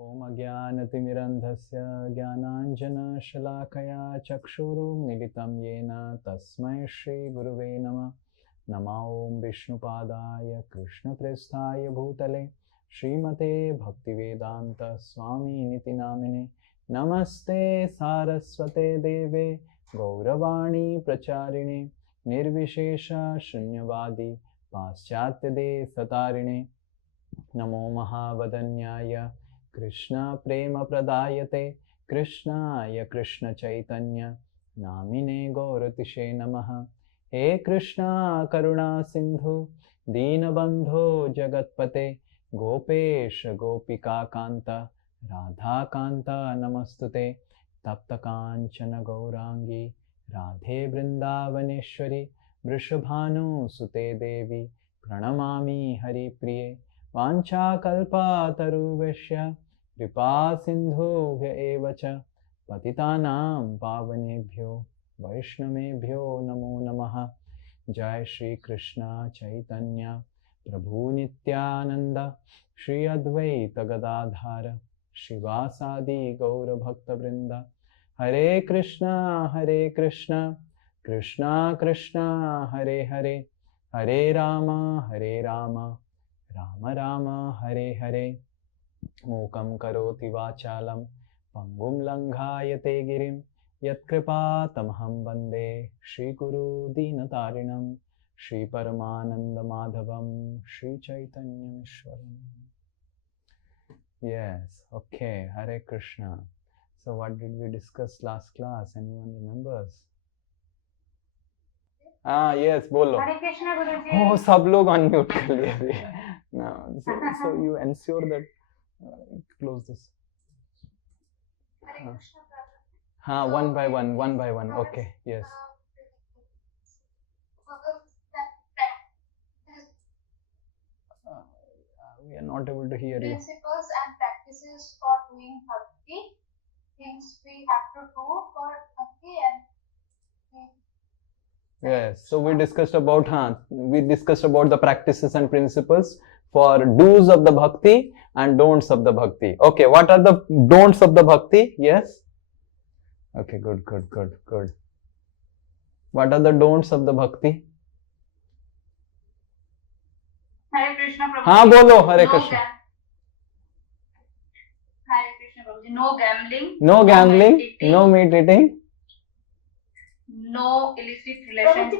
ओम अज्ञानतिमिरन्धस्य ज्ञानाञ्जनशलाकया चक्षुरुन्मीलितं येन तस्मै श्रीगुरुवे नमः। नमो ॐ विष्णुपादाय कृष्णप्रेष्ठाय भूतले श्रीमते भक्तिवेदान्त स्वामिनिति नामिने। नमस्ते सारस्वते देवे गौरवाणी प्रचारिणे निर्विशेष शून्यवादी पाश्चात्यदेशतारिणे। नमो महावदन्याय कृष्ण प्रेम प्रदायते कृष्णाय कृष्ण चैतन्य नामिने गौरतिशे नमः। हे कृष्णा करुणा सिंधु दीनबंधो जगत्पते गोपेश गोपिका कांत राधा कांत नमस्तुते। तप्त कांचन गौरांगी राधे वृंदावनेश्वरी वृषभानुसुते देवी प्रणमामि हरिप्रिये। वाञ्छाकल्पतरुभ्यश्च कृपा सिन्धुभ्य एव च पतितानां पावनेभ्यो वैष्णवेभ्यो नमो नमः। जय श्री कृष्ण चैतन्य प्रभु नित्यानंद श्री अद्वैत गदाधर श्रीवासादि गौर भक्तवृंद। हरे कृष्णा कृष्णा कृष्णा हरे हरे हरे राम राम राम हरे हरे। मूकं करोति वाचालं पंगुं लंघायते गिरिं यत्कृपातमहं वन्दे श्रीगुरु दीनतारिणं श्रीपरमानन्दमाधवं श्रीचैतन्यमीश्वरम्। Yes, okay, Hare Krishna. So what did we discuss last class? Anyone remembers? Yes, बोलो। हरे कृष्णा गुरुजी। Oh, सब लोग unmute कर लिए अभी। Now, so you ensure that close this. हाँ, one by one. Okay, yes. We are not able to hear you. Principles and practices for doing bhakti, things we have to do for bhakti and. Yes, so we discussed about the practices and principles for do's of the bhakti and don'ts of the bhakti. Okay, what are the don'ts of the bhakti? Yes. Okay, good. What are the don'ts of the bhakti? Hare Krishna Prabhuji. हाँ बोलो हरे Krishna. Hare Krishna Prabhuji. No gambling. No gambling. No meat eating. No illicit relations.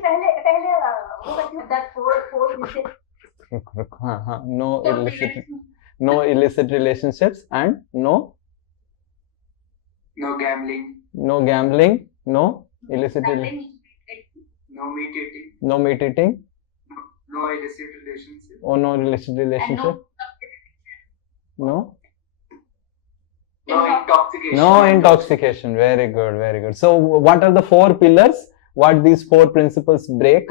No illicit relationships and no gambling. No gambling. No illicit No meat eating. No meat eating. No illicit relationship. Oh, no illicit relationship. No intoxication. No intoxication. Very good. So what are the four pillars? What these four principles break?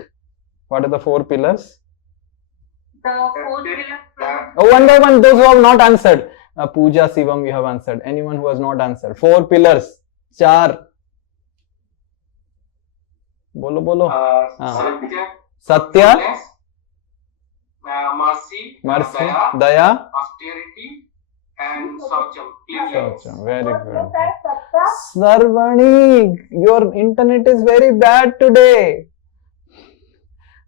What are the four pillars? The four pillars. Oh, one by one, those who have not answered. Pooja, Sivam, you have answered. Anyone who has not answered. Four pillars. Char. Bolo. Satya. Mercy. Daya. Austerity. And Saucham. Very good. Sarvani, your internet is very bad today.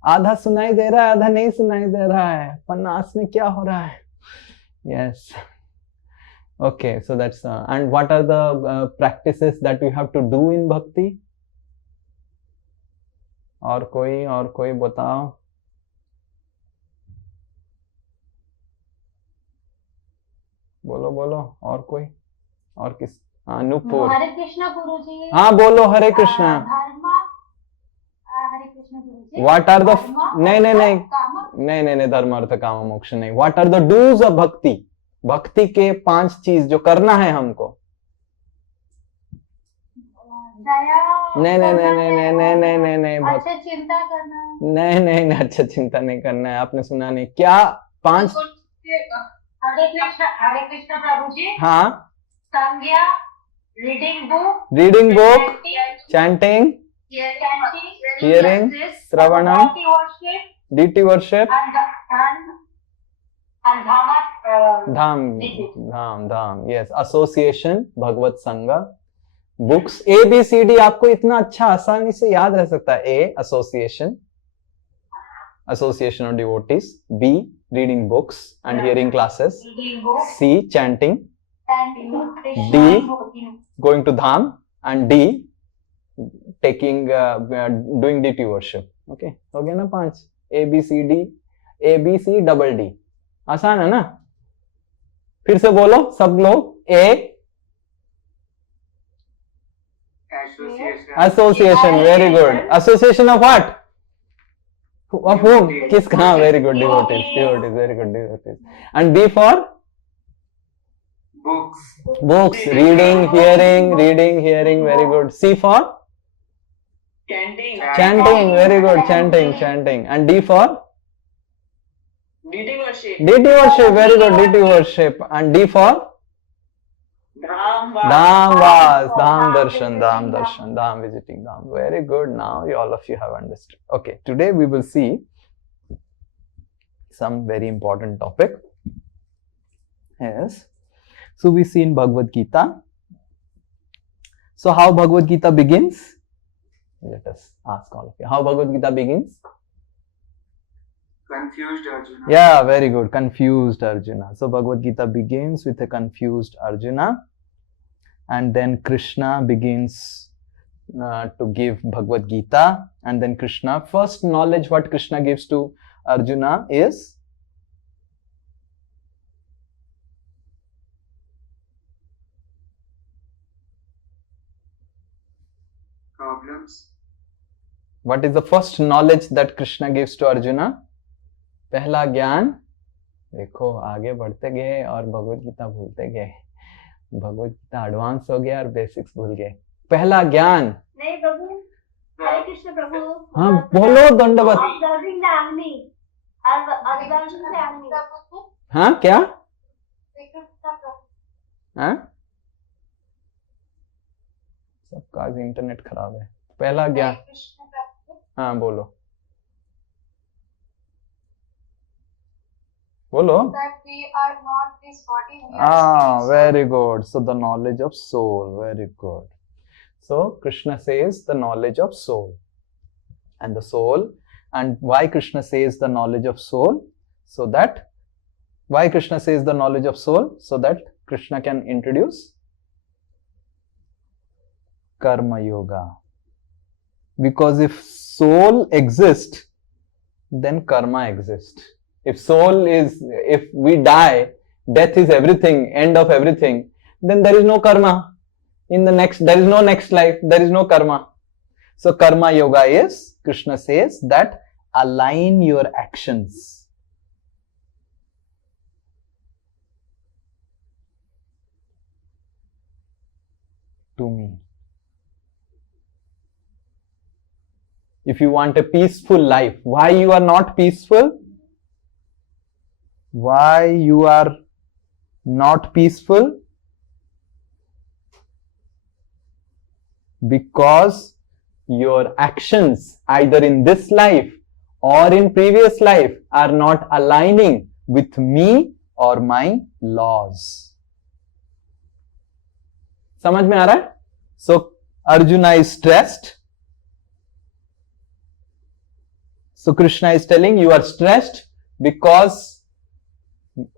आधा सुनाई दे रहा है, आधा नहीं सुनाई दे रहा है। पन्नास में क्या हो रहा है? Yes. Okay, so that's and what are the practices that you have to do in bhakti? और कोई बताओ। बोलो और कोई और किस? नुपुर। हरे कृष्णा गुरुजी। हाँ बोलो हरे कृष्णा। हरे कृष्णा गुरुजी। What are the नहीं धर्म अर्थ काम मोक्ष नहीं। What are the do's of भक्ति? भक्ति के 5 चीज जो करना है हमको। नहीं अच्छा चिंता करना। नहीं अच्छा चिंता नहीं करना है। आपने सुना नहीं क्या? 5 हरे कृष्णा प्रभु जी। हाँ। संज्ञा, reading book, chanting, hearing, श्रवणम, deity worship, and Dham. Yes, association, Bhagavad Sangha, books. A, B, C, D आपको इतना अच्छा आसानी से याद रह सकता है. A, association of devotees. B, reading books and hearing classes. C, chanting. D, going to dham. And D, taking doing deity worship. Okay, हो गया ना 5. A, B, C, D, A, B, C, double D. आसान है ना? फिर से बोलो सब लोग. A, association, very good. Association of what? Of whom? Kiska? हाँ, very good. Devotees, very good. Devotees. And B for? Books. Reading, hearing, very good. C for? Chanting, very good. Chanting. And D for? Deity worship, very good. Deity worship. And D for? Dham darshan, dham visiting dham. Very good. Now all of you have understood. Okay, today we will see some very important topic. Yes. So we see in Bhagavad Gita. So how Bhagavad Gita begins? Let us ask all of you. How Bhagavad Gita begins? Confused Arjuna. Yeah, very good. Confused Arjuna. So Bhagavad Gita begins with a confused Arjuna. And then Krishna begins to give Bhagavad Gita. And then Krishna, first knowledge what Krishna gives to Arjuna is problems. What is the first knowledge that Krishna gives to Arjuna? पहला ज्ञान. देखो आगे बढ़ते गए और भगवद गीता भूलते गए. Bhagavad Gita advance हो गया और बेसिक्स भूल गए. पहला ज्ञान. नहीं प्रभु, हरे कृष्ण प्रभु. हाँ बोलो दंडवत. हाँ क्या? हाँ सबका आज इंटरनेट खराब है. पहला ज्ञान. हाँ बोलो बोलो. That we are not this body, we are spirit. Very good. So the knowledge of soul. Very good. So Krishna says the knowledge of soul. And the soul. And why Krishna says the knowledge of soul? So that, why Krishna says the knowledge of soul? So that Krishna can introduce Karma Yoga. Because if soul exists, then karma exists. If we die, death is everything, end of everything, then there is no karma. There is no next life, there is no karma. So karma yoga is, Krishna says that align your actions. To me. If you want a peaceful life, why you are not peaceful? Why you are not peaceful? Because your actions either in this life or in previous life are not aligning with me or my laws. समझ में आ रहा है? So Arjuna is stressed. So Krishna is telling you are stressed because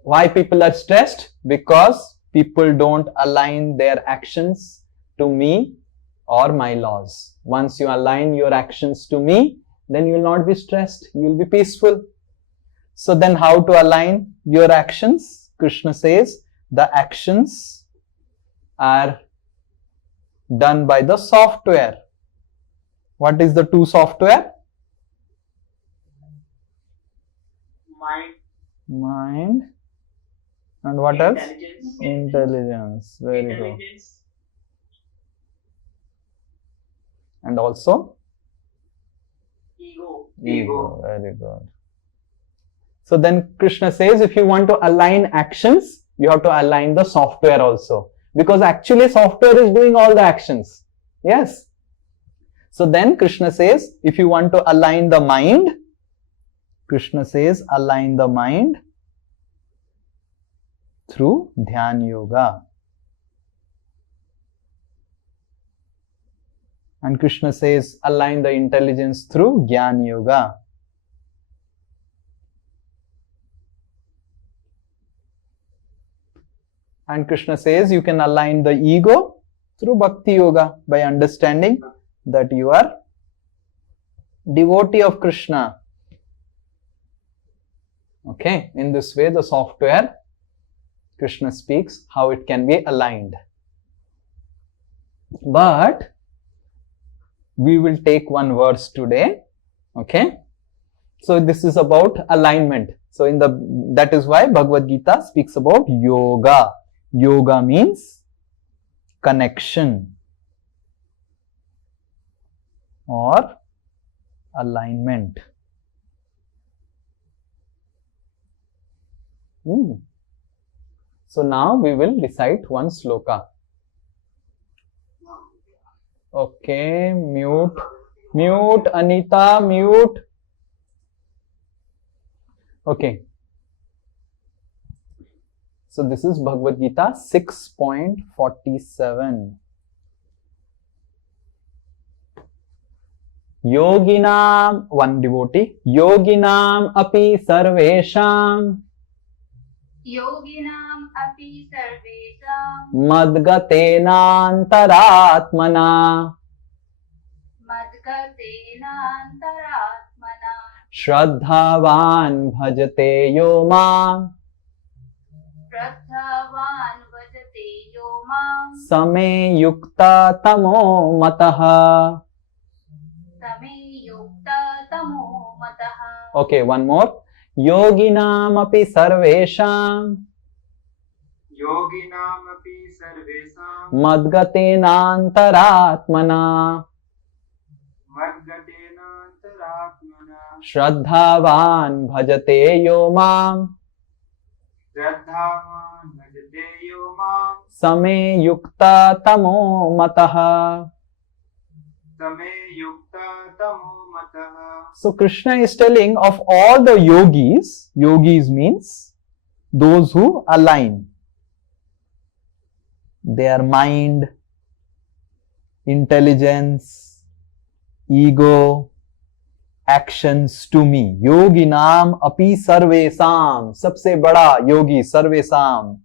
why people are stressed? Because people don't align their actions to me or my laws. Once you align your actions to me, then you will not be stressed. You will be peaceful. So then how to align your actions? Krishna says the actions are done by the software. What is the two software? Mind. And what else? Intelligence. Very good. And also? Ego. Very good. So then Krishna says if you want to align actions, you have to align the software also. Because actually software is doing all the actions. Yes. So then Krishna says if you want to align the mind, Krishna says align the mind through Dhyan Yoga. And Krishna says, align the intelligence through Jnana Yoga. And Krishna says, you can align the ego through Bhakti Yoga by understanding that you are devotee of Krishna. Okay, in this way, the software, Krishna speaks how it can be aligned. But we will take one verse today. Okay, so this is about alignment. So that is why Bhagavad Gita speaks about yoga. Yoga means connection or alignment. So now we will recite one sloka. Okay, mute, Anita, mute. Okay. So this is Bhagavad Gita 6.47. Yoginam, one devotee, Yoginam api sarvesham. Yoginam api sarvesham. Madgatenantaratmana. Madgatenantaratmana. Shraddhavan bhajate yo mam. Shraddhavan bhajate yo mam. Same yukta tamo mataha. Same yukta tamo mataha. Okay, one more. Yoginam api sarvesham. Yoginam api sarvesam. Madgatenantaratmana. Madgatenantaratmana. Shraddhavan bhajate yo mam. Shraddhavan bhajate yo mam. Same yukta tamo mataha. Same yukta tamo mataha. So Krishna is telling of all the yogis. Yogis means those who align their mind, intelligence, ego, actions to me. Yoginam api sarvesam. Sabse bada yogi sarvesam.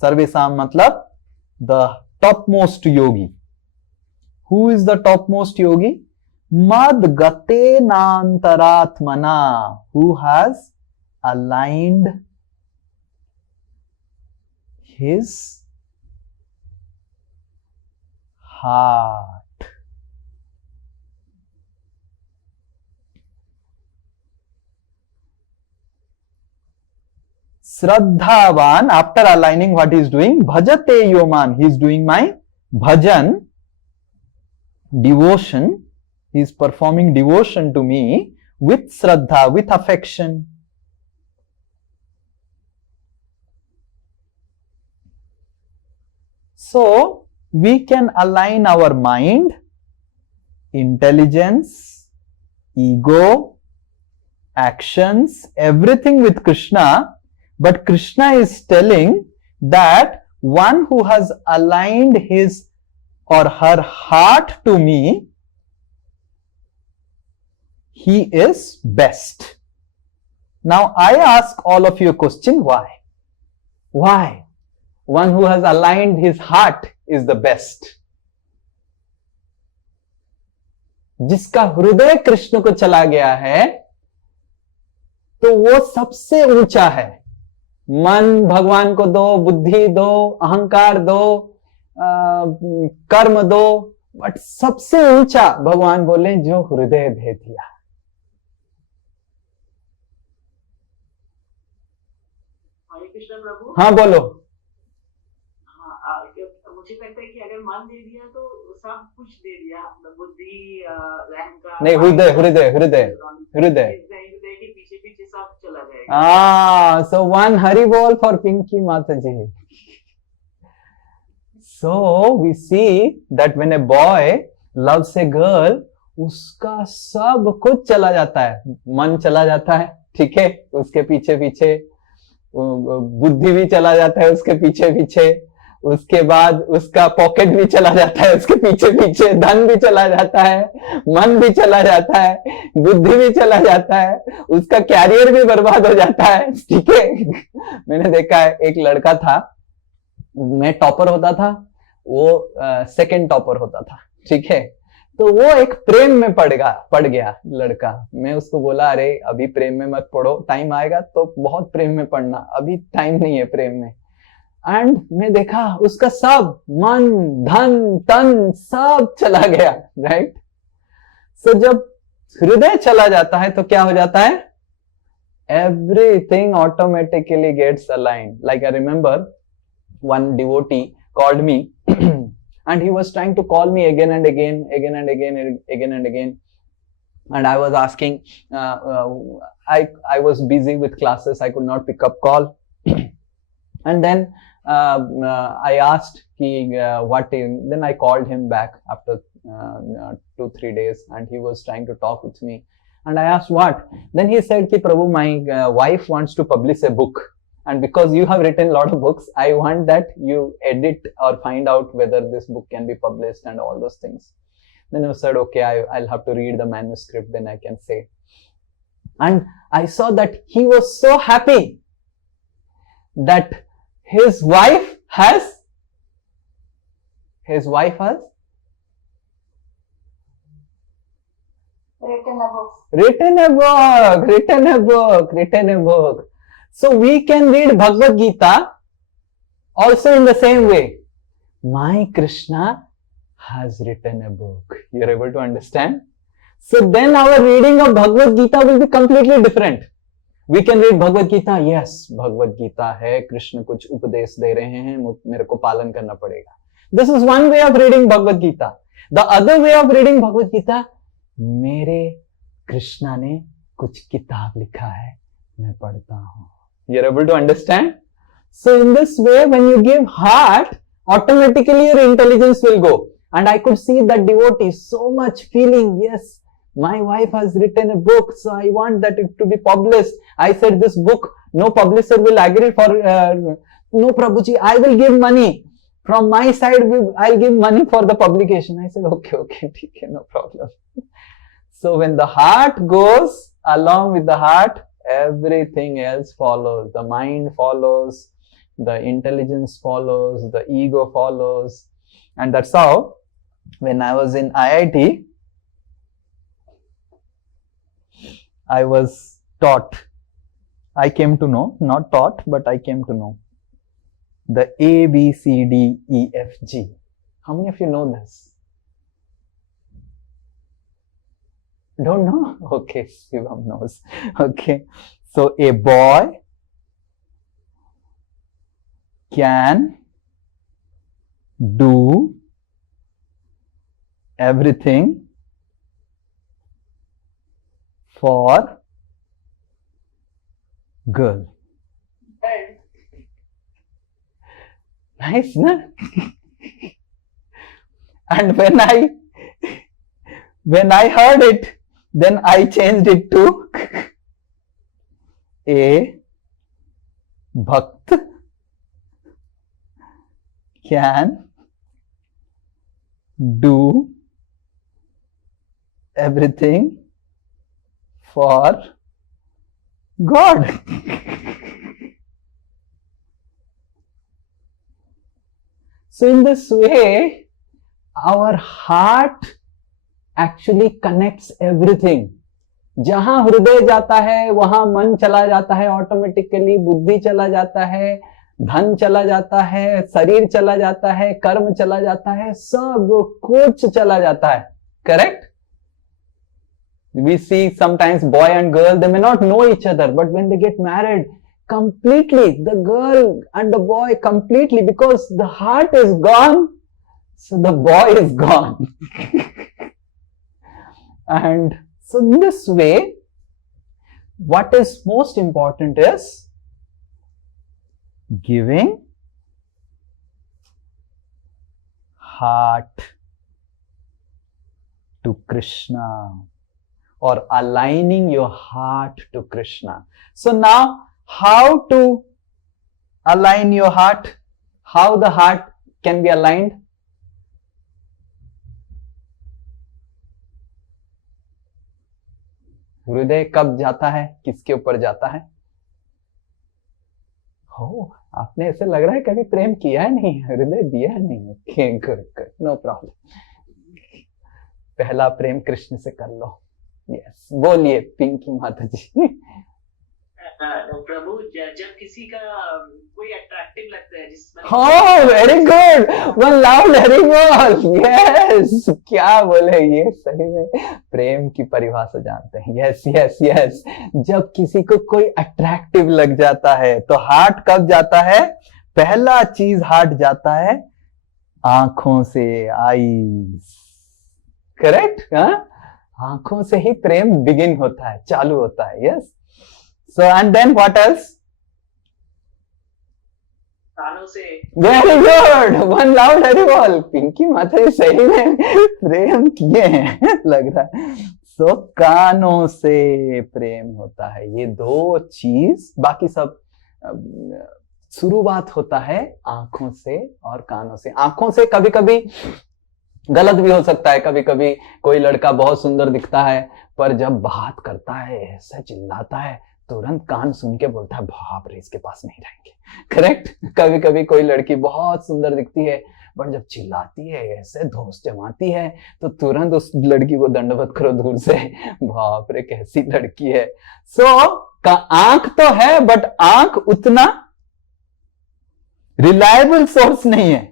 Sarvesam matlab the topmost yogi. Who is the topmost yogi? Madgatenantaratmana, who has aligned his heart. Shraddhavan, after aligning what he is doing, bhajate yoman, he is doing my bhajan, devotion. He is performing devotion to me with shraddha, with affection. So, we can align our mind, intelligence, ego, actions, everything with Krishna. But Krishna is telling that one who has aligned his or her heart to me, he is best. Now I ask all of you a question, why? Why? One who has aligned his heart is the best. जिसका हृदय कृष्ण को चला गया है, तो वो सबसे ऊंचा है. मन भगवान को दो, बुद्धि दो, अहंकार दो, कर्म दो, बट सबसे ऊंचा भगवान बोले जो हृदय दे दिया. हरे कृष्ण प्रभु. हाँ बोलो. हाँ, मुझे लगता है कि अगर मन दे दिया तो सब कुछ दे दिया, बुद्धि, अहंकार. नहीं, हृदय हृदय हृदय हृदय हृदय के पीछे पीछे सब चला जाएगा. So one Hari Bol for Pinky Mataji. So we see that when a boy loves a girl, उसका सब कुछ चला जाता है, मन चला जाता है, ठीक है, उसके पीछे पीछे बुद्धि भी चला जाता है उसके पीछे पीछे, उसके बाद उसका पॉकेट भी चला जाता है उसके पीछे पीछे, धन भी चला जाता है, मन भी चला जाता है, बुद्धि भी चला जाता है, उसका कैरियर भी बर्बाद हो जाता है। ठीक है, मैंने देखा है एक लड़का था, मैं टॉपर होता था, वो सेकंड टॉपर होता था। ठीक है, तो वो एक प्रेम में पड़ गया लड़का। मैं उसको बोला अरे अभी प्रेम में मत पड़ो, टाइम आएगा तो बहुत प्रेम में पड़ना, अभी टाइम नहीं है प्रेम में। एंड मैं देखा उसका सब मन धन तन सब चला गया, राइट। सो जब हृदय चला जाता है तो क्या हो जाता है, everything automatically gets aligned. Like I remember one devotee called me and he was trying to call me again and again. And I was asking, I was busy with classes, I could not pick up call. And then I asked then I called him back after 2-3 days, and he was trying to talk with me. And I asked what? Then he said, Ki Prabhu, my wife wants to publish a book. And because you have written a lot of books, I want that you edit or find out whether this book can be published and all those things. Then I said, okay, I'll have to read the manuscript, then I can say. And I saw that he was so happy that his wife has written a book. So we can read Bhagavad Gita also in the same way. My Krishna has written a book. You're able to understand? So then our reading of Bhagavad Gita will be completely different. We can read Bhagavad Gita. Yes, Bhagavad Gita है, कृष्ण कुछ उपदेश दे रहे हैं, मेरे को पालन करना पड़ेगा. This is one way of reading Bhagavad Gita. The other way of reading Bhagavad Gita, मेरे कृष्णा ने कुछ किताब लिखा है, मैं पढ़ता हूँ. You're able to understand? So in this way, when you give heart, automatically your intelligence will go. And I could see that devotee so much feeling, yes, my wife has written a book, so I want that it to be published. I said, this book, no publisher will agree for, no Prabhuji, I will give money. From my side, I'll give money for the publication. I said, okay, no problem. So when the heart goes along with the heart, everything else follows. The mind follows, the intelligence follows, the ego follows. And that's how, when I was in IIT, I was taught, I came to know, not taught, but I came to know the A, B, C, D, E, F, G. How many of you know this? Don't know? Okay, Shivam knows. Okay, so a boy can do everything for girl. Nice, na? And when I heard it, then I changed it to a bhakt can do everything for God. So in this way, our heart actually connects everything. जहां हृदय जाता है वहां मन चला जाता है, automatically बुद्धि चला जाता है, धन चला जाता है, शरीर चला जाता है, कर्म चला जाता है, सब कुछ चला जाता है. Correct? We see sometimes boy and girl, they may not know each other, but when they get married, completely, the girl and the boy completely, because the heart is gone, so the boy is gone. And so in this way, what is most important is giving heart to Krishna, or aligning your heart to Krishna. So now, how to align your heart. How the heart can be aligned? हृदय कब जाता है, किसके ऊपर जाता है? हो, आपने ऐसे लग रहा है कभी प्रेम किया है नहीं, हृदय दिया है नहीं. Okay, good good, no problem. पहला प्रेम कृष्ण से कर लो. यस, बोलिए पिंकी माता जी. प्रभु, जब किसी का कोई अट्रैक्टिव लगता है जिसमें हाँ, very good, one loud very good. Yes, क्या बोले ये, सही में प्रेम की परिभाषा जानते हैं. Yes yes yes. जब किसी को कोई अट्रैक्टिव लग जाता है तो हार्ट कब जाता है? पहला चीज हार्ट जाता है आंखों से, आईज. करेक्ट. आंखों से ही प्रेम बिगिन होता है, चालू होता है. Yes. So and then what else? कानों से. Very good. One loud very well. Pinky माता जी सही में प्रेम किए हैं लग रहा है. So कानों से प्रेम होता है. ये दो चीज, बाकी सब शुरुआत होता है आंखों से और कानों से. आंखों से कभी कभी गलत भी हो सकता है. कभी कभी कोई लड़का बहुत सुंदर दिखता है पर जब बात करता है ऐसा चिल्लाता है, तुरंत कान सुन के बोलता है बाप रे, इसके पास नहीं रहेंगे. करेक्ट. कभी कभी कोई लड़की बहुत सुंदर दिखती है पर जब चिल्लाती है, ऐसे धौंस जमाती है, तो तुरंत उस लड़की को दंडवत करो दूर से, बाप रे कैसी लड़की है. सो आंख तो है बट आंख उतना रिलायबल सोर्स नहीं है.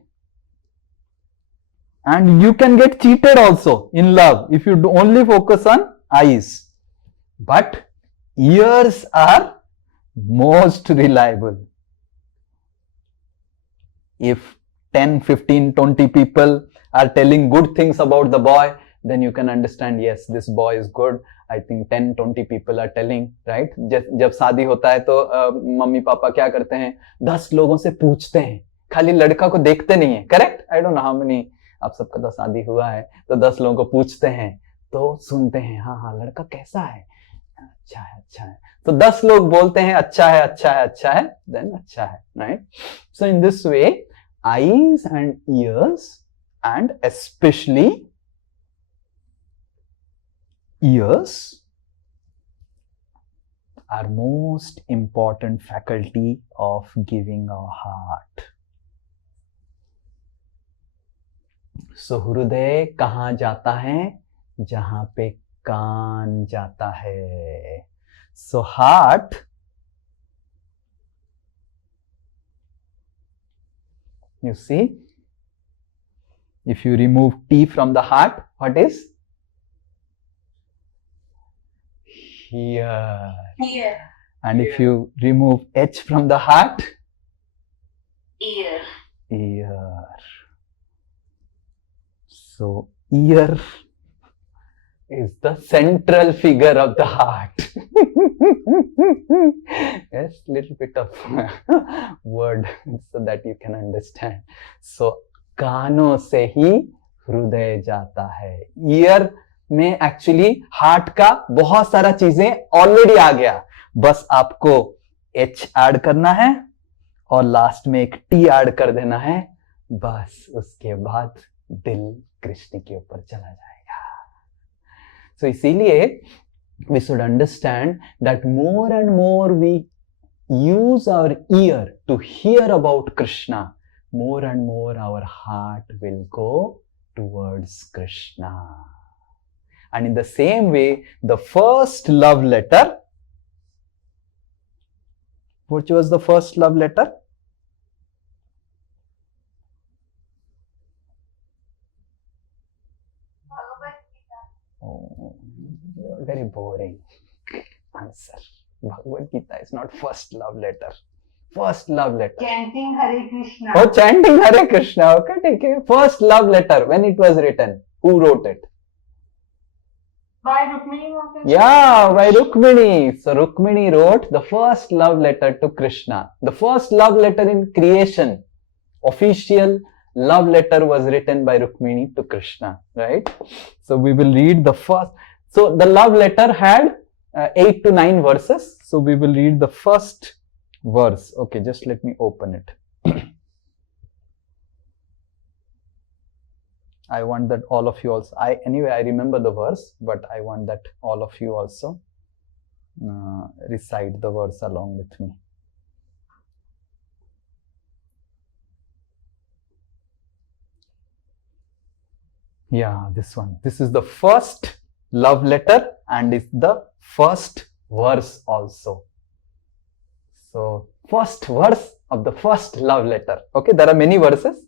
And you can get cheated also in love if you only focus on eyes. But ears are most reliable. If 10, 15, 20 people are telling good things about the boy, then you can understand, yes, this boy is good. I think 10, 20 people are telling, right? जब शादी होता है तो mummy papa क्या करते हैं, 10 लोगों से पूछते हैं, खाली लड़का को देखते नहीं है. Correct. I don't know how many आप सबका तो शादी हुआ है, तो 10 लोगों को पूछते हैं तो सुनते हैं, हाँ हाँ लड़का कैसा है, अच्छा है अच्छा है. तो 10 लोग बोलते हैं अच्छा है अच्छा है अच्छा है, देन अच्छा है. Right. So in this way eyes and ears and especially ears are most important faculty of giving our heart. So हृदय कहाँ जाता है? जहां पे कान जाता है. So heart, you see, if you remove T from the heart, what is? Here. Here. And if you remove H from the heart? Ear. Ear. So ear is the central figure of the heart. Yes, little bit of word so that you can understand. So कानों से ही हृदय जाता है. Year में actually heart का बहुत सारा चीजें ऑलरेडी आ गया, बस आपको H ऐड करना है और लास्ट में एक T ऐड कर देना है, बस उसके बाद दिल कृष्ण के ऊपर चला जाएगा. सो इसीलिए we should understand that more and more we use our ear to hear about Krishna, more and more our heart will go towards Krishna. And in the same way, the first love letter, which was the first love letter? Bhagavad Gita. Oh, very boring answer. Bhagavad Gita is not first love letter. First love letter. Chanting Hare Krishna. Oh, chanting Hare Krishna. Okay, take it. First love letter, when it was written, who wrote it? By Rukmini Mata. Yeah, by Rukmini. So Rukmini wrote the first love letter to Krishna. The first love letter in creation, official love letter was written by Rukmini to Krishna, right? So we will read the first. So the love letter had 8 to 9 verses. So we will read the first verse. Okay, just let me open it. I want that all of you also, I remember the verse, but I want that all of you also recite the verse along with me. Yeah, this one. This is the first love letter and it's the first verse also. So, first verse of the first love letter. Okay, there are many verses.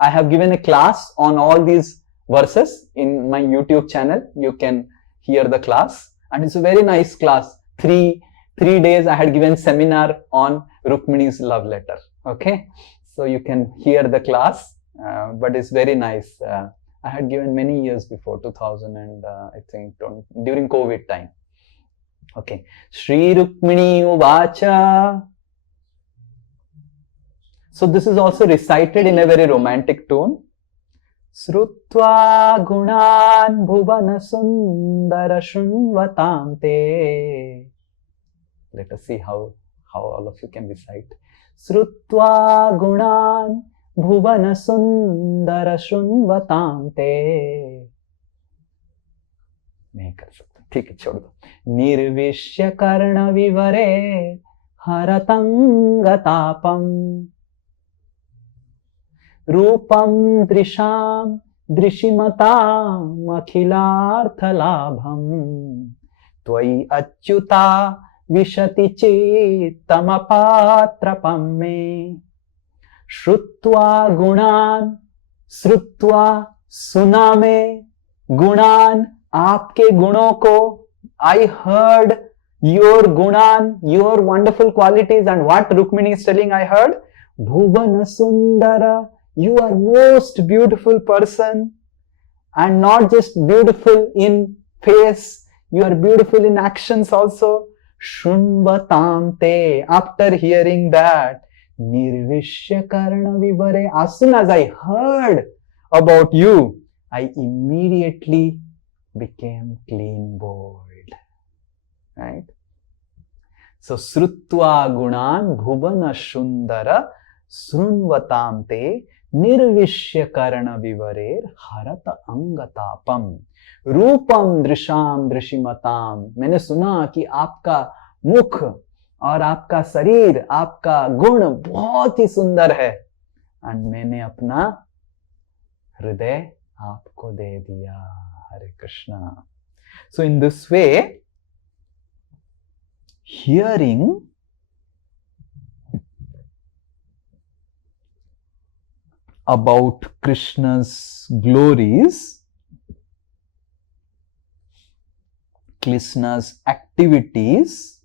I have given a class on all these verses in my YouTube channel. You can hear the class and it's a very nice class. Three days I had given seminar on Rukmini's love letter. Okay, so you can hear the class, but it's very nice. I had given many years before, 2000 and I think during COVID time. Okay, Sri Rukmini Uvacha. So this is also recited in a very romantic tone. Srutva gunan bhuvana sundara shunvatam te. Let us see how all of you can recite. Srutva gunan bhuvana sundara shunvatam te. नहीं कर सकता, ठीक है, छोड़ दो. निर्विश्य कर्ण विवरे हरतंगतापम रूपम दृशाम दृशिमताम अखिलार्थलाभम त्वयि अच्युता विशति चित्तमपात्रपम मे श्रुत्वा गुणान श्रुत्वा सुना में गुणान आपके गुणों को I heard your gunan, your wonderful qualities, and what Rukmini is telling I heard? Bhuvana Sundara, you are most beautiful person, and not just beautiful in face, you are beautiful in actions also. Shunvatam te, after hearing that, Nirvishya Karna Vivare, as soon as I heard about you, I immediately became clean boiled. Right? So, Srutva Gunan Bhuvana Shundara Srunvatam te Nirvishya Karana Vivarer Harata Angatapam Rupam Drisham Drishimatam. मैंने सुना कि आपका मुख और आपका शरीर, आपका गुण बहुत ही सुंदर है, and मैंने अपना हृदय आपको दे दिया. Hare Krishna. So in this way, hearing about Krishna's glories, Krishna's activities,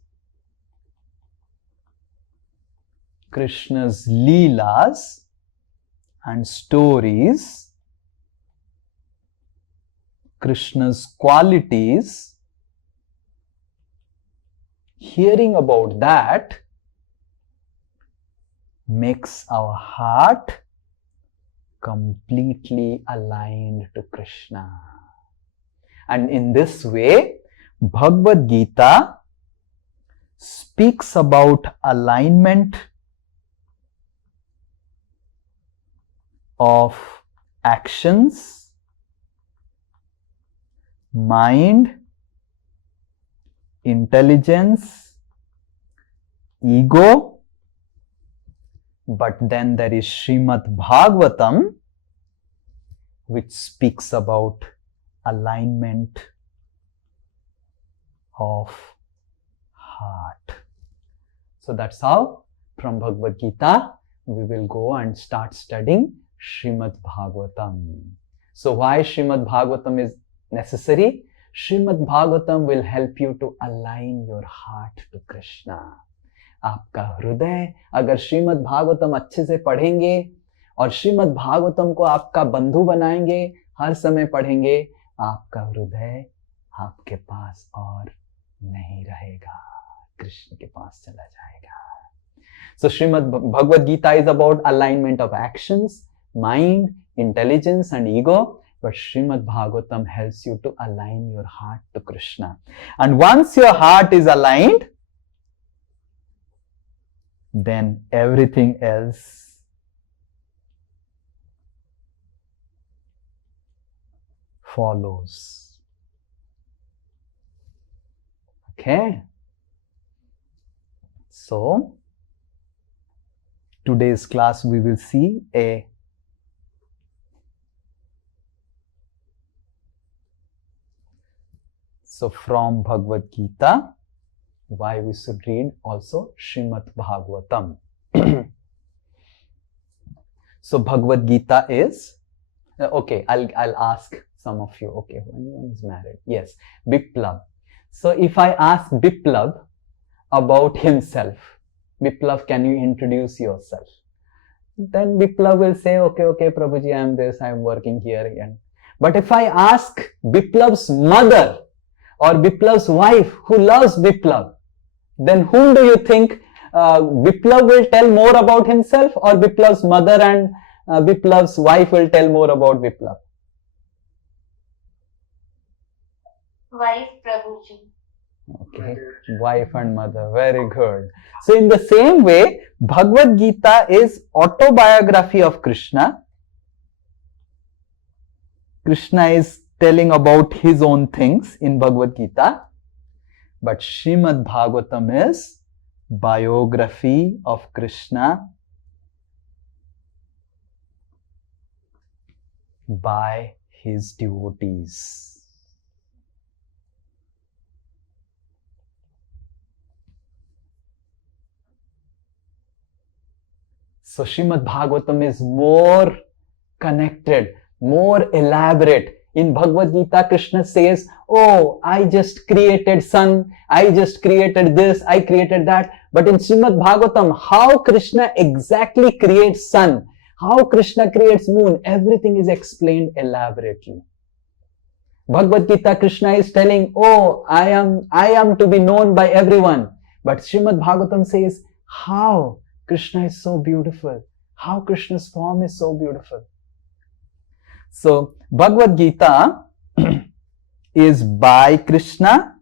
Krishna's leelas and stories, Krishna's qualities, hearing about that makes our heart completely aligned to Krishna. And in this way, Bhagavad Gita speaks about alignment of actions, mind, intelligence, ego, but then there is Srimad Bhagavatam, which speaks about alignment of heart. So that's how from Bhagavad Gita we will go and start studying Srimad Bhagavatam. So why Srimad Bhagavatam is necessary? Srimad Bhagavatam will help you to align your heart to Krishna. आपका हृदय अगर श्रीमद् भागवतम अच्छे से पढ़ेंगे और श्रीमद् भागवतम को आपका बंधु बनाएंगे, हर समय पढ़ेंगे, आपका हृदय आपके पास और नहीं रहेगा, कृष्ण के पास चला जाएगा. So Srimad Bhagavad Gita is about alignment of actions, mind, intelligence and ego. But Srimad Bhagavatam helps you to align your heart to Krishna. And once your heart is aligned, then everything else follows. Okay. So, today's class we will see from Bhagavad Gita, why we should read also Srimad Bhagavatam. So Bhagavad Gita is, okay, I'll ask some of you, okay, anyone is married? Yes, Biplav. So if I ask Biplav about himself, Biplav, can you introduce yourself? Then Biplav will say, okay, Prabhuji, I am this, I am working here again. But if I ask Biplav's mother or Biplav's wife who loves Biplav, then whom do you think Biplav will tell more about himself, or Biplav's mother and Biplav's wife will tell more about Biplav? Wife, Prabhuji. Okay, wife and mother, very good. So in the same way, Bhagavad Gita is autobiography of Krishna. Krishna is telling about his own things in Bhagavad Gita, but Srimad Bhagavatam is biography of Krishna by his devotees. So Srimad Bhagavatam is more connected, more elaborate. In Bhagavad Gita, Krishna says, oh, I just created sun, I just created this, I created that. But in Srimad Bhagavatam, how Krishna exactly creates sun, how Krishna creates moon, everything is explained elaborately. Bhagavad Gita, Krishna is telling, oh, I am to be known by everyone. But Srimad Bhagavatam says, how Krishna is so beautiful, how Krishna's form is so beautiful. So, Bhagavad Gita is by Krishna,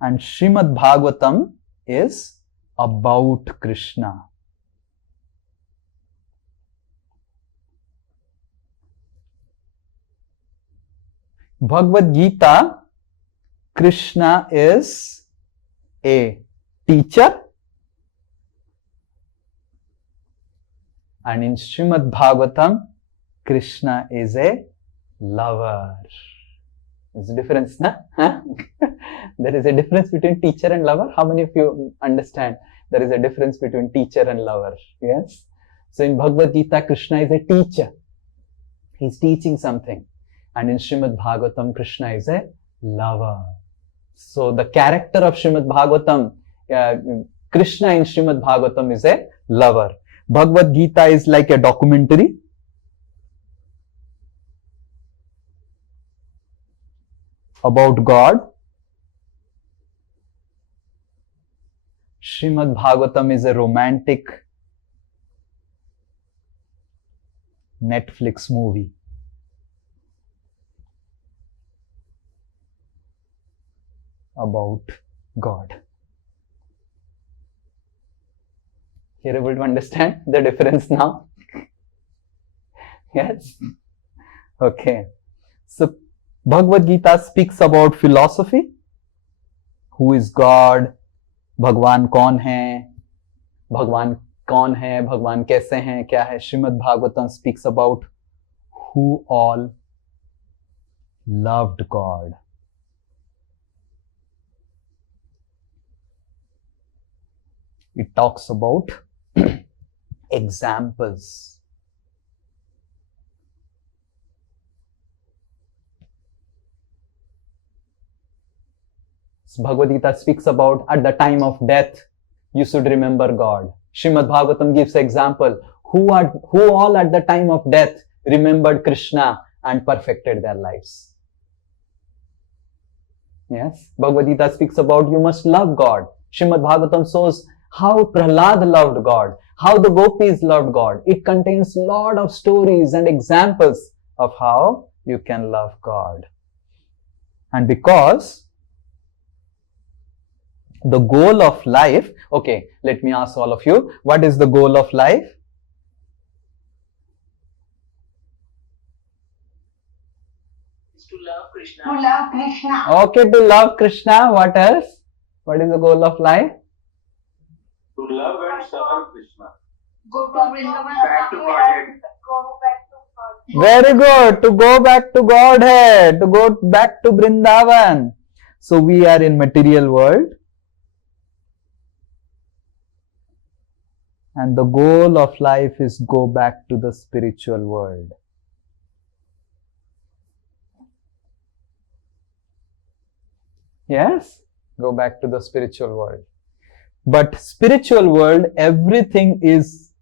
and Srimad Bhagavatam is about Krishna. Bhagavad Gita, Krishna is a teacher, and in Srimad Bhagavatam, Krishna is a lover. There's a difference, na? Huh? There is a difference between teacher and lover. How many of you understand there is a difference between teacher and lover? Yes? So in Bhagavad Gita, Krishna is a teacher. He's teaching something. And in Srimad Bhagavatam, Krishna is a lover. So the character of Srimad Bhagavatam, Krishna in Srimad Bhagavatam is a lover. Bhagavad Gita is like a documentary. About God. Srimad Bhagavatam is a romantic Netflix movie. About God. You're able to understand the difference now? Yes? Okay. So, Bhagavad Gita speaks about philosophy. Who is God? Bhagwan kaun hai? Bhagwan kaun hai? Bhagwan kaise hain? Kya hai? Srimad Bhagavatam speaks about who all loved God. It talks about examples. So Bhagavad Gita speaks about at the time of death, you should remember God. Srimad Bhagavatam gives example. Who all at the time of death remembered Krishna and perfected their lives. Yes. Bhagavad Gita speaks about you must love God. Srimad Bhagavatam shows how Prahlad loved God, how the gopis loved God. It contains a lot of stories and examples of how you can love God. And because The goal of life, okay, let me ask all of you, what is the goal of life? Is to love Krishna. To love Krishna. Okay, to love Krishna. What else? What is the goal of life? To love and serve Krishna. Go to Vrindavan. Back to Godhead. Go back to God. Very good. To go back to Godhead, to go back to Vrindavan. So we are in material world. And the goal of life is go back to the spiritual world. Yes? Go back to the spiritual world. But spiritual world, everything is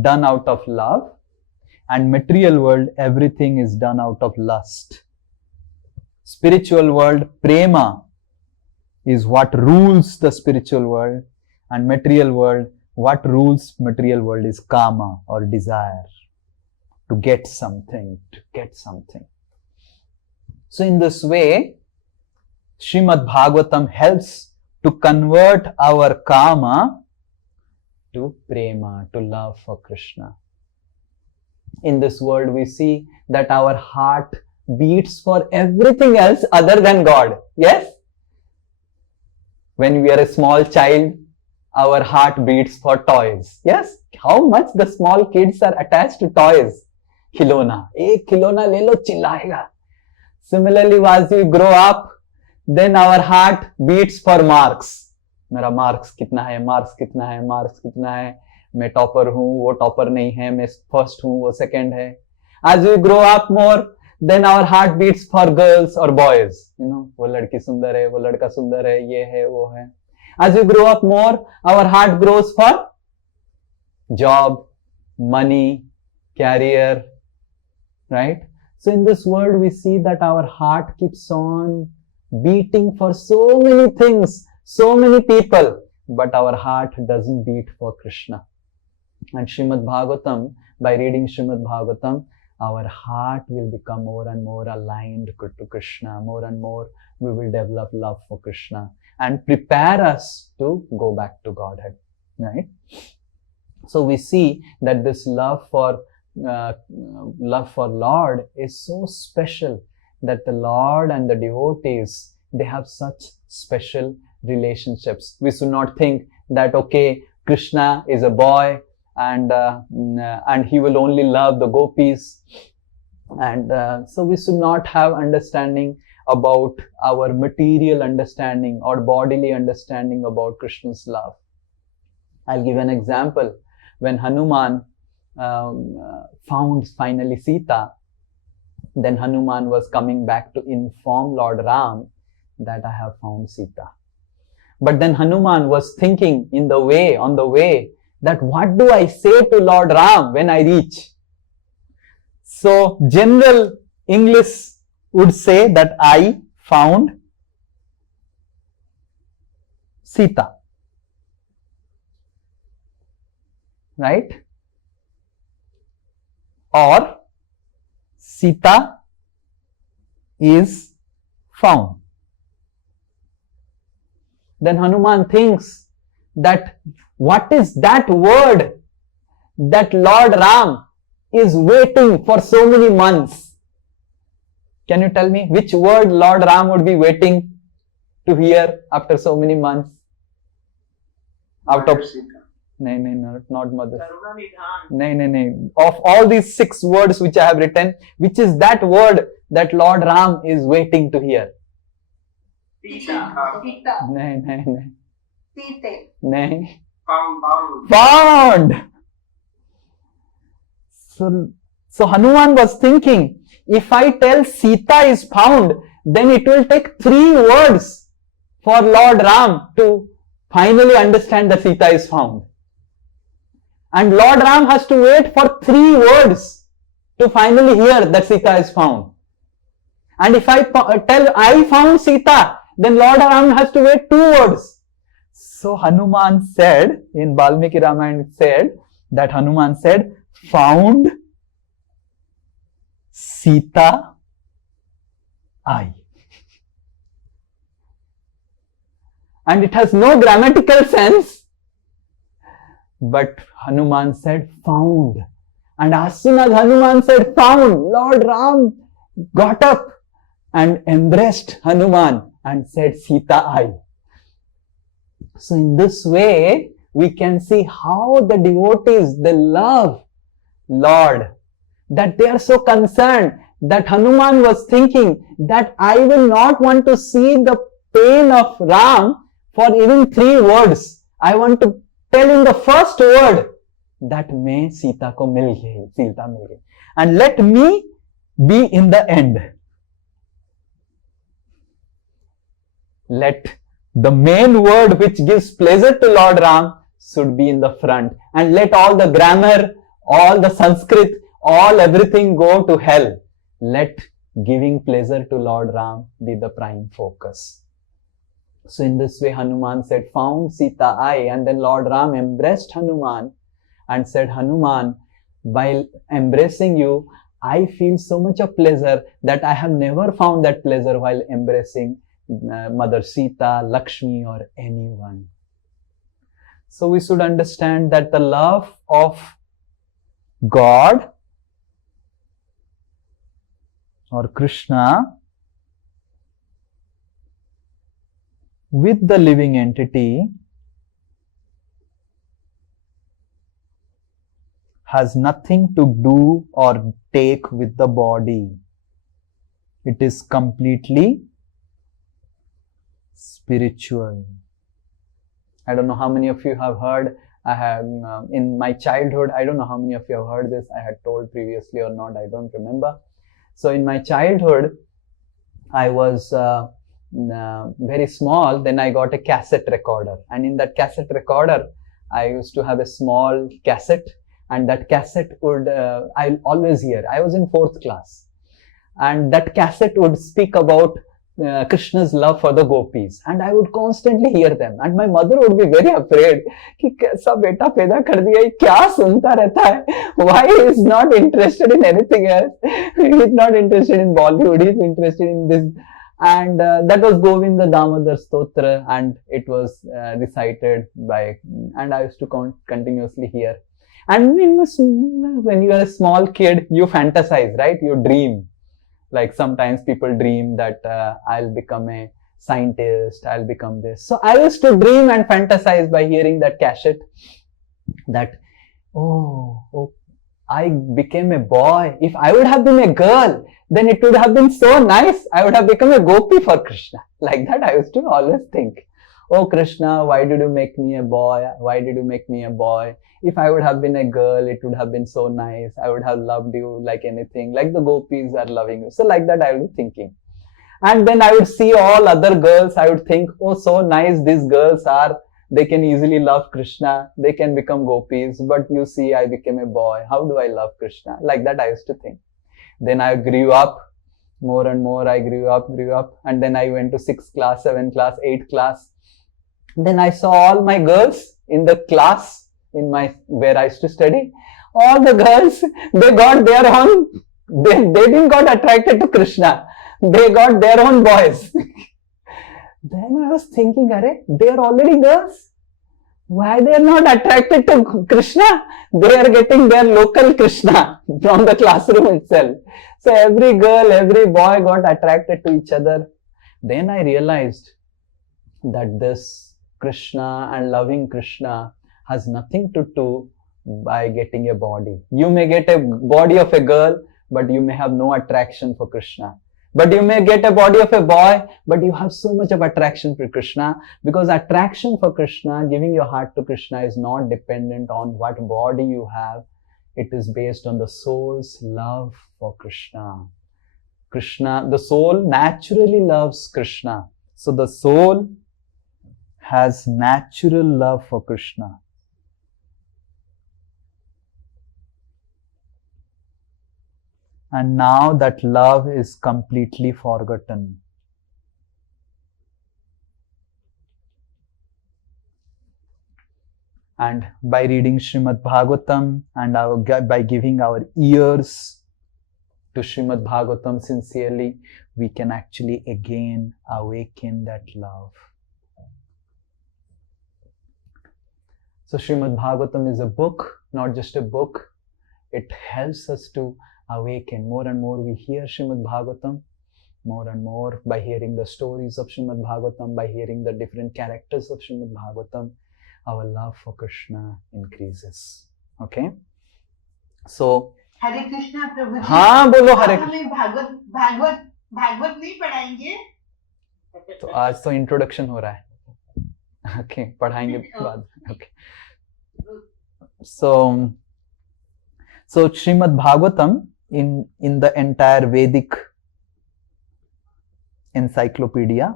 done out of love. And material world, everything is done out of lust. Spiritual world, prema, is what rules the spiritual world. And material world, what rules material world is kama or desire. To get something, to get something. So in this way, Srimad Bhagavatam helps to convert our kama to prema, to love for Krishna. In this world, we see that our heart beats for everything else other than God. Yes? When we are a small child, our heart beats for toys. Yes? How much the small kids are attached to toys. Khilona. Ek khilona le lo, chillaega. Similarly, as we grow up, then our heart beats for marks. मेरा marks कितना है, marks कितना है, marks कितना है, मैं topper हूँ, वो topper नहीं है, मैं first हूँ, वो second है. As we grow up more, then our heart beats for girls or boys. You know, वो लड़की सुंदर है, वो लड़का सुंदर है, ये है, वो है. As we grow up more, our heart grows for job, money, career, right? So in this world, we see that our heart keeps on beating for so many things, so many people, but our heart doesn't beat for Krishna. And Srimad Bhagavatam, by reading Srimad Bhagavatam, our heart will become more and more aligned to Krishna. More and more we will develop love for Krishna and prepare us to go back to Godhead, right? So we see that this love for Lord is so special that the Lord and the devotees, they have such special relationships. We should not think that, okay, Krishna is a boy and he will only love the gopis. And so we should not have understanding about our material understanding or bodily understanding about Krishna's love. I'll give an example. When Hanuman found finally Sita, then Hanuman was coming back to inform Lord Ram that I have found Sita. But then Hanuman was thinking on the way, that what do I say to Lord Ram when I reach? So general English would say that I found Sita. Right? Or Sita is found. Then Hanuman thinks that what is that word that Lord Ram is waiting for so many months? Can you tell me which word Lord Ram would be waiting to hear after so many months? Out of no, not mother. No. Of all these 6 words which I have written, which is that word that Lord Ram is waiting to hear? Sita. No. Sita. No. Found. Found. So Hanuman was thinking, if I tell Sita is found, then it will take 3 words for Lord Ram to finally understand that Sita is found. And Lord Ram has to wait for 3 words to finally hear that Sita is found. And if I tell I found Sita, then Lord Ram has to wait 2 words. So Hanuman said, in Valmiki Ramayana it said, that Hanuman said, found Sita I. and it has no grammatical sense. But Hanuman said, found. And as soon as Hanuman said, found, Lord Ram got up and embraced Hanuman and said, Sita, I. So in this way, we can see how the devotees, they love Lord, that they are so concerned, that Hanuman was thinking that I will not want to see the pain of Ram for even 3 words. I want to tell in the first word that मैं सीता को मिल गई, सीता मिल गई, and let me be in the end. Let the main word which gives pleasure to Lord Ram should be in the front, and let all the grammar, all the Sanskrit, everything go to hell. Let giving pleasure to Lord Ram be the prime focus. So in this way, Hanuman said, found Sita I, and then Lord Ram embraced Hanuman and said, Hanuman, while embracing you, I feel so much of pleasure that I have never found that pleasure while embracing Mother Sita, Lakshmi, or anyone. So we should understand that the love of God or Krishna with the living entity has nothing to do or take with the body. It is completely spiritual. I don't know how many of you have heard. I have in my childhood, I don't know how many of you have heard this. I had told previously or not, I don't remember. So in my childhood, I was very small. Then I got a cassette recorder, and in that cassette recorder, I used to have a small cassette, and that cassette would I always hear. I was in 4th class, and that cassette would speak about Krishna's love for the gopis, and I would constantly hear them, and my mother would be very afraid कि कैसा बेटा पैदा कर दिया, ये क्या सुनता रहता है? Why he is not interested in anything else? He is not interested in Bollywood. He is interested in this. And that was Govinda Damodar Stotra, and it was recited by, and I used to continuously hear. And when you are a small kid, you fantasize, right? You dream. Like sometimes people dream that I'll become a scientist, I'll become this. So I used to dream and fantasize by hearing that cassette that, oh, I became a boy. If I would have been a girl, then it would have been so nice. I would have become a gopi for Krishna. Like that I used to always think. Oh Krishna, why did you make me a boy? Why did you make me a boy? If I would have been a girl, it would have been so nice. I would have loved you like anything, like the gopis are loving you. So like that I would be thinking. And then I would see all other girls. I would think, oh, so nice these girls are. They can easily love Krishna. They can become gopis. But you see, I became a boy. How do I love Krishna? Like that I used to think. Then I grew up. More and more I grew up. And then I went to 6th class, 7th class, 8th class. Then I saw all my girls in the class where I used to study. All the girls, they got their own, they didn't got attracted to Krishna. They got their own boys. Then I was thinking, they are already girls. Why they are not attracted to Krishna? They are getting their local Krishna from the classroom itself. So every girl, every boy got attracted to each other. Then I realized that this Krishna and loving Krishna has nothing to do by getting a body. You may get a body of a girl, but you may have no attraction for Krishna. But you may get a body of a boy, but you have so much of attraction for Krishna, because attraction for Krishna, giving your heart to Krishna, is not dependent on what body you have. It is based on the soul's love for Krishna. Krishna, the soul naturally loves Krishna. So the soul has natural love for Krishna. And now that love is completely forgotten. And by reading Srimad Bhagavatam and by giving our ears to Srimad Bhagavatam sincerely, we can actually again awaken that love. So Srimad Bhagavatam is a book, not just a book. It helps us to awaken. More and more we hear Srimad Bhagavatam, more and more by hearing the stories of Srimad Bhagavatam, by hearing the different characters of Srimad Bhagavatam, our love for Krishna increases. Okay? So, हरे कृष्णा प्रभु जी। हाँ बोलो हरे आज हमें भागवत नहीं पढ़ाएंगे? तो आज तो introduction हो रहा है. ओके, पढ़ाएंगे बाद. Okay. So Srimad Bhagavatam in the entire Vedic encyclopedia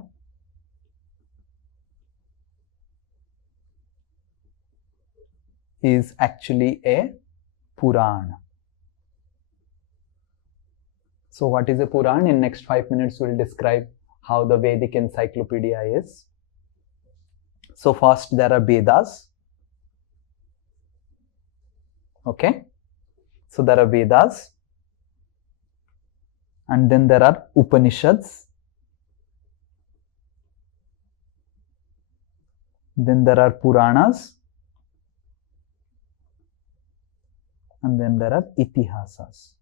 is actually a Purana. So what is a Purana? In next 5 minutes we'll describe how the Vedic encyclopedia is. So first there are Vedas. Okay. So there are Vedas. And then there are Upanishads. Then there are Puranas. And then there are Itihasas.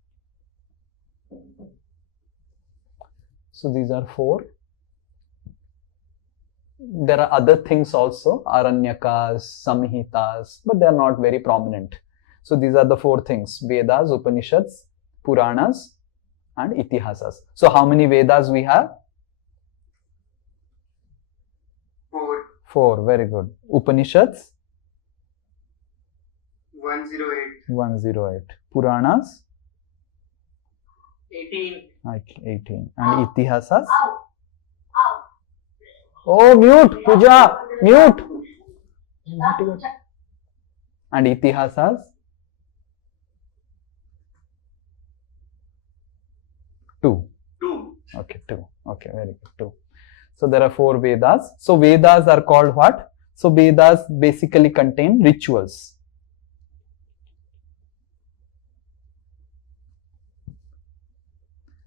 So these are 4. There are other things also, Aranyakas, Samhitas, but they are not very prominent. So these are the 4 things: Vedas, Upanishads, Puranas, and Itihasas. So how many Vedas we have? 4. Very good. Upanishads? 108. Puranas? 18. 18. And Itihasas? Oh, mute, Puja, mute. And Itihasas? 2. Okay, 2. Okay, very good. 2. So there are 4 Vedas. So Vedas are called what? So Vedas basically contain rituals.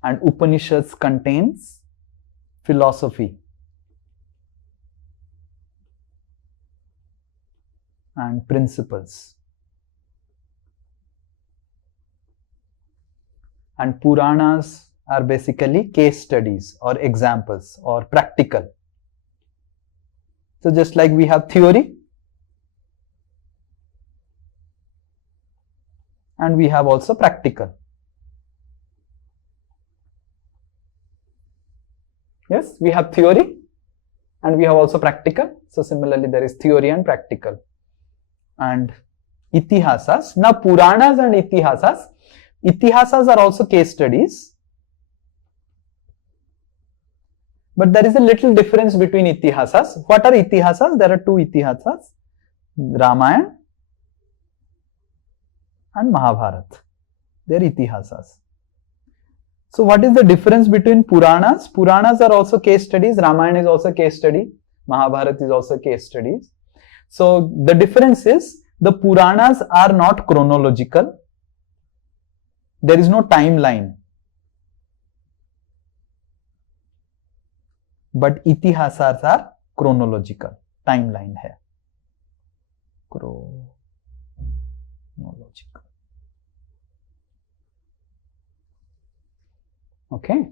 And Upanishads contains philosophy. And principles. And Puranas are basically case studies or examples or practical. So just like we have theory and we have also practical. Yes, we have theory and we have also practical. So similarly there is theory and practical. And Itihasas. Now Puranas and Itihasas are also case studies. But there is a little difference between Itihasas. What are Itihasas? There are 2 Itihasas. Ramayana and Mahabharata. They are Itihasas. So what is the difference between Puranas? Puranas are also case studies. Ramayana is also case study. Mahabharata is also case studies. So the difference is the Puranas are not chronological. There is no timeline. But Itihasas are chronological. Timeline hai. Chronological. Okay.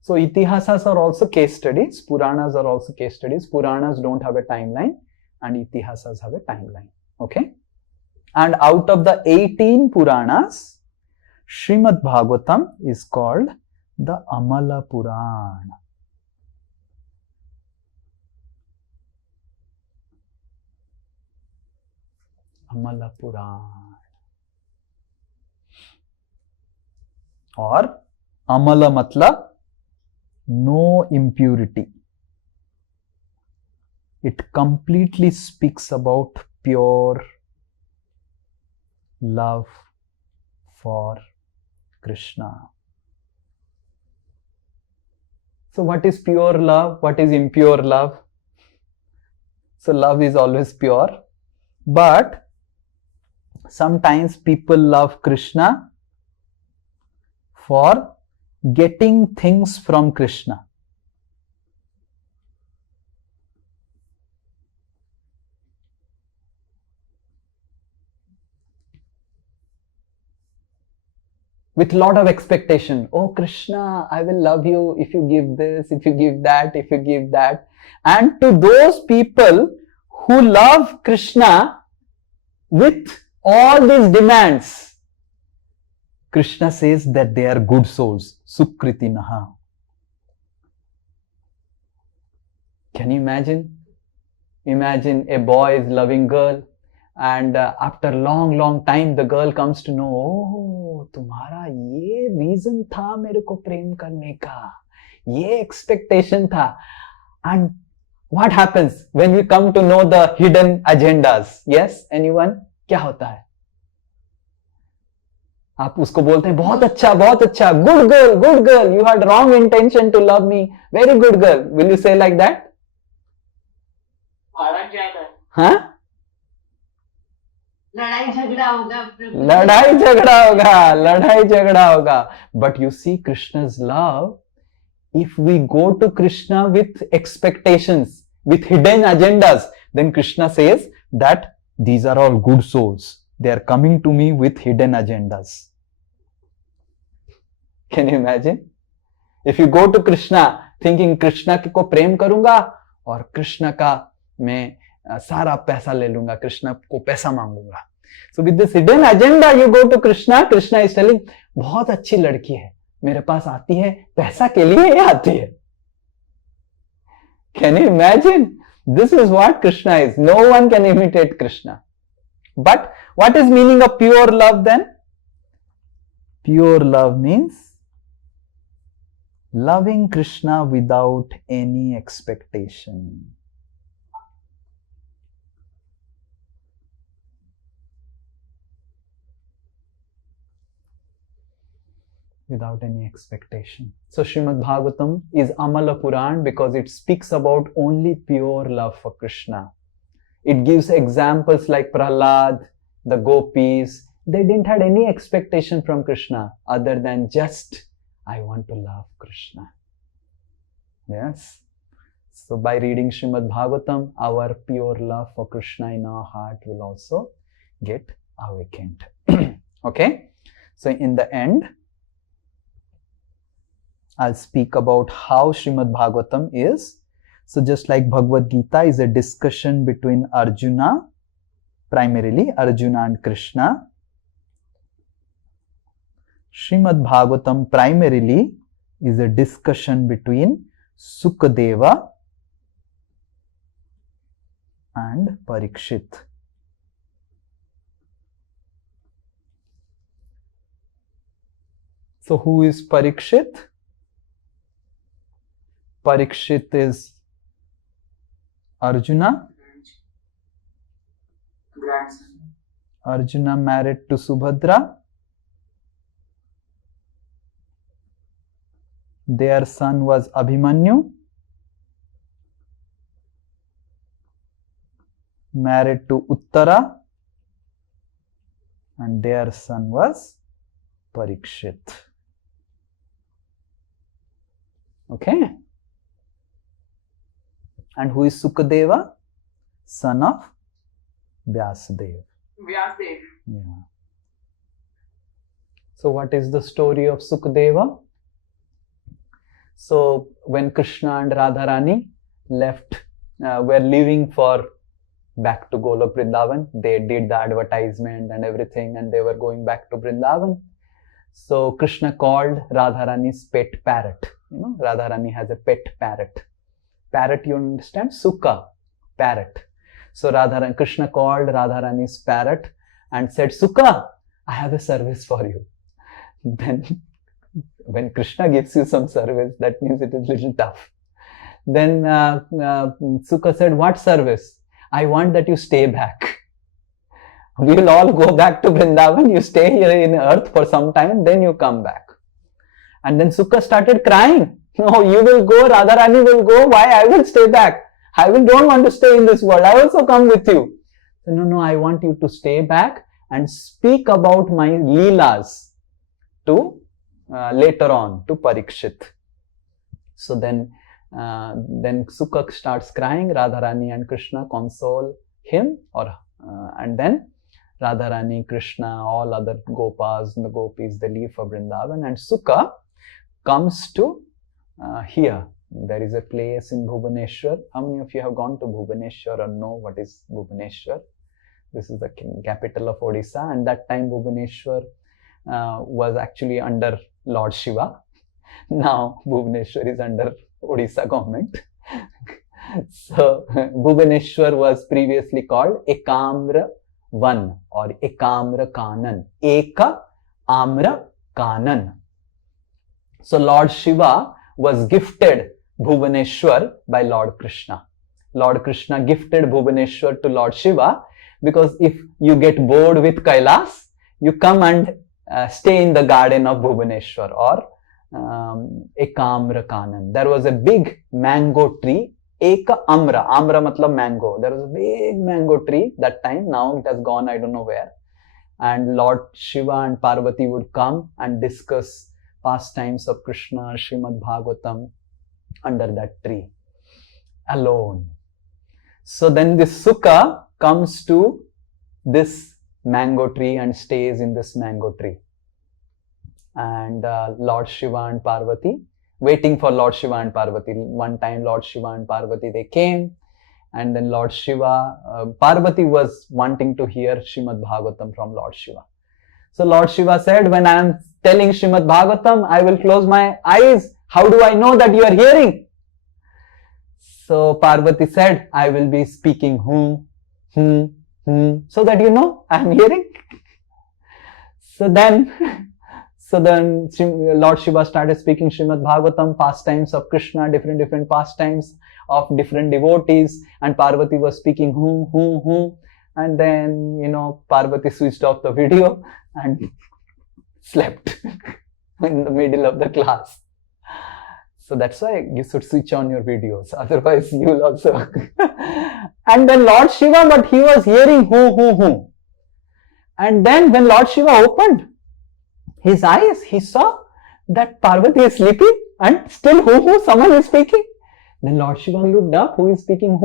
So Itihasas are also case studies. Puranas are also case studies. Puranas don't have a timeline and Itihasas have a timeline. Okay. And out of the 18 Puranas, Srimad Bhagavatam is called the Amala Purana. Amala Purana. Or Amala matlab no impurity. It completely speaks about pure love for Krishna. So what is pure love? What is impure love? So love is always pure, but sometimes people love Krishna for getting things from Krishna. with lot of expectation. Oh Krishna, I will love you if you give this, if you give that, if you give that. And to those people who love Krishna with all these demands, Krishna says that they are good souls. Sukritinaha. Can you imagine? Imagine a boy is loving girl, and after long time the girl comes to know, oh, तुम्हारा ये reason था मेरे को प्रेम करने का, ये expectation था. And what happens when we come to know the hidden agendas? Yes, anyone? क्या होता है? आप उसको बोलते हैं बहुत अच्छा, good girl, you had wrong intention to love me, very good girl. Will you say like that? Bharat ज्यादा है. हाँ? लड़ाई झगड़ा होगा, लड़ाई झगड़ा होगा. But you see Krishna's love, if we go to Krishna with expectations, with hidden agendas, then Krishna says that these are all good souls. They are coming to me with hidden agendas. Can you imagine? If you go to Krishna thinking Krishna को प्रेम करूंगा और कृष्ण का मैं सारा पैसा ले लूंगा, कृष्ण को पैसा मांगूंगा. So with this hidden agenda you go to Krishna. Krishna is telling, बहुत अच्छी लड़की है, मेरे पास आती है, पैसा के लिए ही आती है. Can you imagine? This is what Krishna is. No one can imitate Krishna. But what is meaning of pure love then? Pure love means loving Krishna without any expectation. Without any expectation. So Srimad Bhagavatam is Amala Puran because it speaks about only pure love for Krishna. It gives examples like Prahlad, the gopis. They didn't have any expectation from Krishna other than just, I want to love Krishna. Yes. So by reading Srimad Bhagavatam, our pure love for Krishna in our heart will also get awakened. Okay. So in the end, I'll speak about how Srimad Bhagavatam is. So just like Bhagavad Gita is a discussion between Arjuna, primarily Arjuna and Krishna, Srimad Bhagavatam primarily is a discussion between Sukadeva and Parikshit. So who is Parikshit? Parikshit is Arjuna. grandson. Arjuna married to Subhadra. Their son was Abhimanyu, married to Uttara, and their son was Parikshit. Okay. And who is Sukadeva? Son of Vyasadeva. Vyasdev. Yeah. So what is the story of Sukadeva? So when Krishna and Radharani left, were leaving for back to Golok Vrindavan, they did the advertisement and everything, and they were going back to Vrindavan. So Krishna called Radharani's pet parrot. You know, Radharani has a pet parrot. Parrot, you understand? Sukha, parrot. So Krishna called Radharani's parrot and said, Sukha, I have a service for you. Then when Krishna gives you some service, that means it is a little tough. Then Sukha said, what service? I want that you stay back. We will all go back to Vrindavan. You stay here in earth for some time, then you come back. And then Sukha started crying. No, you will go, Radharani will go. Why? I will stay back. I don't want to stay in this world. I also come with you. So, no, I want you to stay back and speak about my leelas to later on to Parikshit. So then Sukha starts crying. Radharani and Krishna console him, and then Radharani, Krishna, all other Gopas and the Gopis, they leave for Vrindavan, and Sukha comes to here. There is a place in Bhubaneswar. How many of you have gone to Bhubaneswar or know what is Bhubaneswar? This is the capital of Odisha, and that time Bhubaneswar was actually under Lord Shiva. Now Bhubaneswar is under Odisha government. So Bhubaneswar was previously called Ekamra Van or Ekamra Kanan. Eka Amra Kanan. So Lord Shiva was gifted Bhubaneswar by Lord Krishna. Lord Krishna gifted Bhubaneswar to Lord Shiva because if you get bored with Kailas, you come and stay in the garden of Bhubaneswar or Ekamra Kanan. There was a big mango tree. Eka Amra. Amra matlab mango. There was a big mango tree that time. Now it has gone, I don't know where. And Lord Shiva and Parvati would come and discuss pastimes of Krishna, Srimad Bhagavatam under that tree. Alone. So then this Sukha comes to this mango tree and stays in this mango tree. And Lord Shiva and Parvati, waiting for Lord Shiva and Parvati. One time Lord Shiva and Parvati, they came, and then Lord Shiva, Parvati was wanting to hear Srimad Bhagavatam from Lord Shiva. So Lord Shiva said, when I am telling Srimad Bhagavatam, I will close my eyes. How do I know that you are hearing? So Parvati said, I will be speaking so that you know I am hearing. So then Lord Shiva started speaking Srimad Bhagavatam, pastimes of Krishna, different pastimes of different devotees, and Parvati was speaking and then, Parvati switched off the video and slept in the middle of the class. So that's why you should switch on your videos, otherwise you will also. And then Lord Shiva, but he was hearing And then when Lord Shiva opened his eyes, he saw that Parvati is sleeping and still someone is speaking. Then Lord Shiva looked up, who is speaking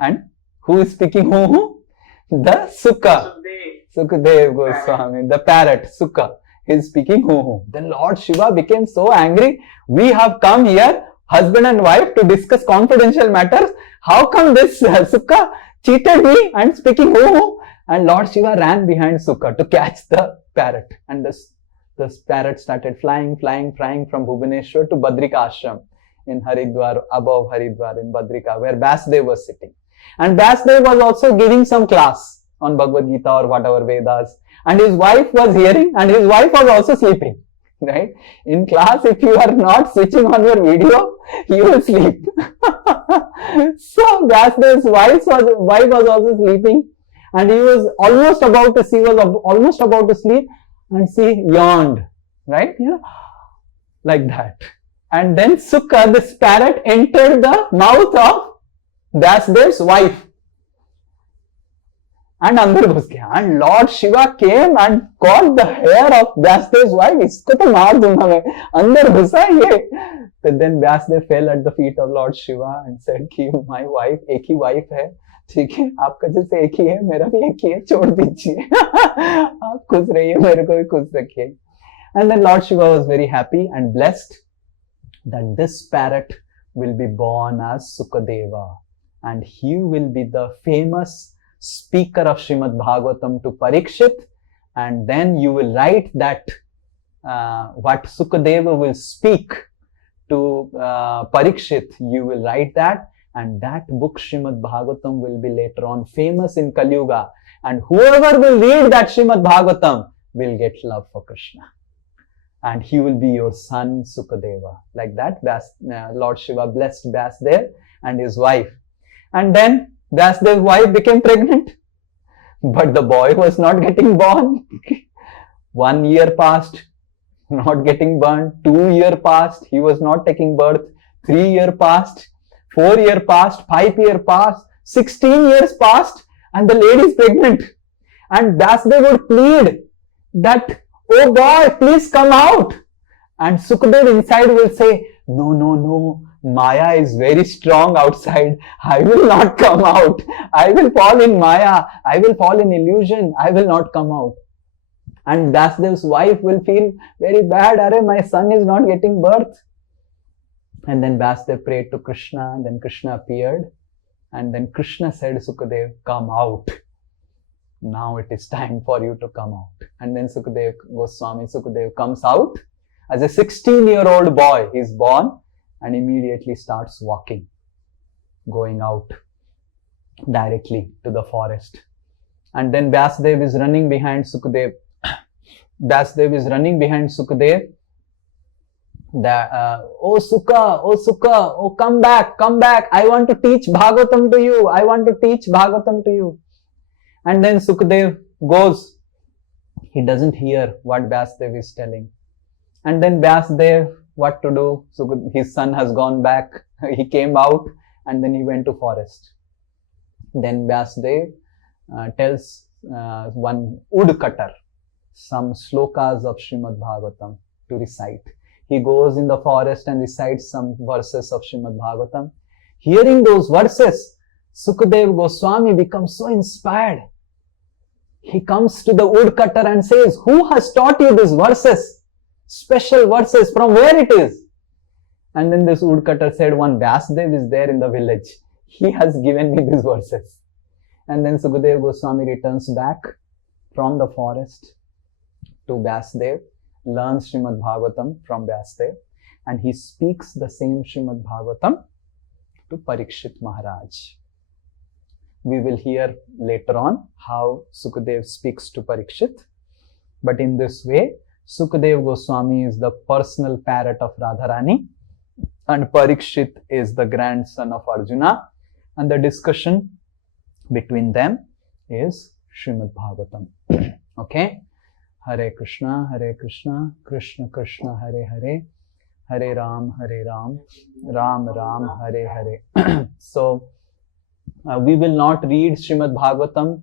and who is speaking The Sukha. Sukadev Goswami, the parrot, Sukha, is speaking Then Lord Shiva became so angry. We have come here, husband and wife, to discuss confidential matters. How come this Sukha cheated me and speaking And Lord Shiva ran behind Sukha to catch the parrot. And the parrot started flying from Bhubaneswar to Badrika Ashram in Haridwar, above Haridwar in Badrika, where Vyasdev was sitting. And Vyasdev was also giving some class on Bhagavad Gita or whatever Vedas. And his wife was hearing, and his wife was also sleeping. Right? In class, if you are not switching on your video, you will sleep. So Vyasdev's wife was also sleeping, and he was almost about to sleep, and she yawned, right? Like that. And then Sukha, this parrot, entered the mouth of Vyasdev's wife. And andar ghus gaya. And Lord Shiva came and caught the hair of Vyasdev's wife. Isko to maar dunga main. Andar ghusa ye. But then Vyasdev fell at the feet of Lord Shiva and said ki my wife, ek hi wife hai. ठीक है, आपका जैसे एक ही है, मेरा भी एक ही है, छोड़ दीजिए. आप खुश रहिए, मेरे को भी खुश रखिए. And then Lord Shiva was very happy and blessed that this parrot will be born as Sukadeva, and he will be the famous speaker of Srimad Bhagavatam to Parikshit, and then you will write that what Sukadeva will speak to Parikshit, you will write that, and that book Srimad Bhagavatam will be later on famous in Kali Yuga, and whoever will read that Srimad Bhagavatam will get love for Krishna, and he will be your son Sukadeva. Like that, Lord Shiva blessed Vyasdev and his wife, and then Vyasdev's wife became pregnant, but the boy was not getting born. 1 year passed, not getting born. 2 years passed, he was not taking birth. 3 years passed, 4 years passed, 5 years passed, 16 years passed, and the lady is pregnant. And Vyasdev would plead that, oh boy, please come out. And Sukadev inside will say, no, Maya is very strong outside. I will not come out. I will fall in Maya. I will fall in illusion. I will not come out. And Vyasdev's wife will feel very bad. Arey, my son is not getting birth. And then Vyasdev prayed to Krishna. And then Krishna appeared. And then Krishna said, Sukadev, come out. Now it is time for you to come out. And then Sukadev Goswami, Sukadev comes out. As a 16-year-old boy, he is born and immediately starts walking, going out directly to the forest. And then Vyasdev is running behind Sukadev. Vyasdev is running behind Sukadev. Oh Sukha, oh come back, I want to teach Bhagavatam to you, I want to teach Bhagavatam to you. And then Sukadev goes, he doesn't hear what Vyasdev is telling. And then Vyasdev, what to do? His son has gone back, he came out and then he went to forest. Then Vyasdev tells one woodcutter some slokas of Srimad Bhagavatam to recite. He goes in the forest and recites some verses of Srimad Bhagavatam. Hearing those verses, Sukadev Goswami becomes so inspired. He comes to the woodcutter and says, who has taught you these verses? Special verses, from where it is? And then this woodcutter said, one Vyasdev is there in the village. He has given me these verses. And then Sukadev Goswami returns back from the forest to Vyasdev, learns Srimad Bhagavatam from Vyasdev, and he speaks the same Srimad Bhagavatam to Parikshit Maharaj. We will hear later on how Sukadev speaks to Parikshit. But in this way, Sukadev Goswami is the personal parrot of Radharani and Parikshit is the grandson of Arjuna. And the discussion between them is Srimad Bhagavatam. Okay? Hare Krishna, Krishna Krishna, Hare Hare, Hare Ram, Ram Ram, Hare Hare. So, we will not read Srimad Bhagavatam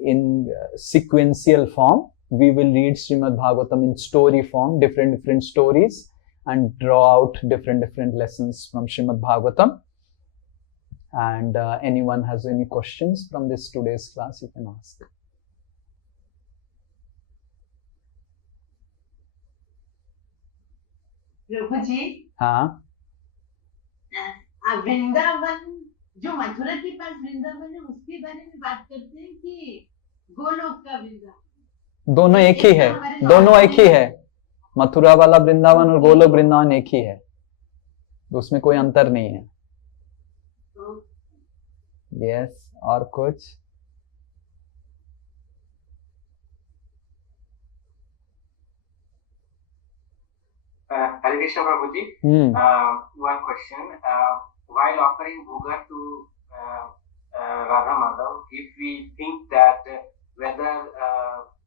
in sequential form. We will read Srimad Bhagavatam in story form, different stories, and draw out different lessons from Srimad Bhagavatam. And anyone has any questions from this today's class, you can ask. प्रभु जी हाँ, वृंदावन जो मथुरा के पास वृंदावन है उसके बारे में बात करते हैं कि गोलोक का वृंदावन? दोनों एक ही है, दोनों एक ही है। मथुरा वाला वृंदावन और गोलोक वृंदावन एक ही है, उसमें कोई अंतर नहीं है। यस, और कुछ? Hare Krishna Prabhuji. One question. While offering bhoga to Radha Madhav, if we think that whether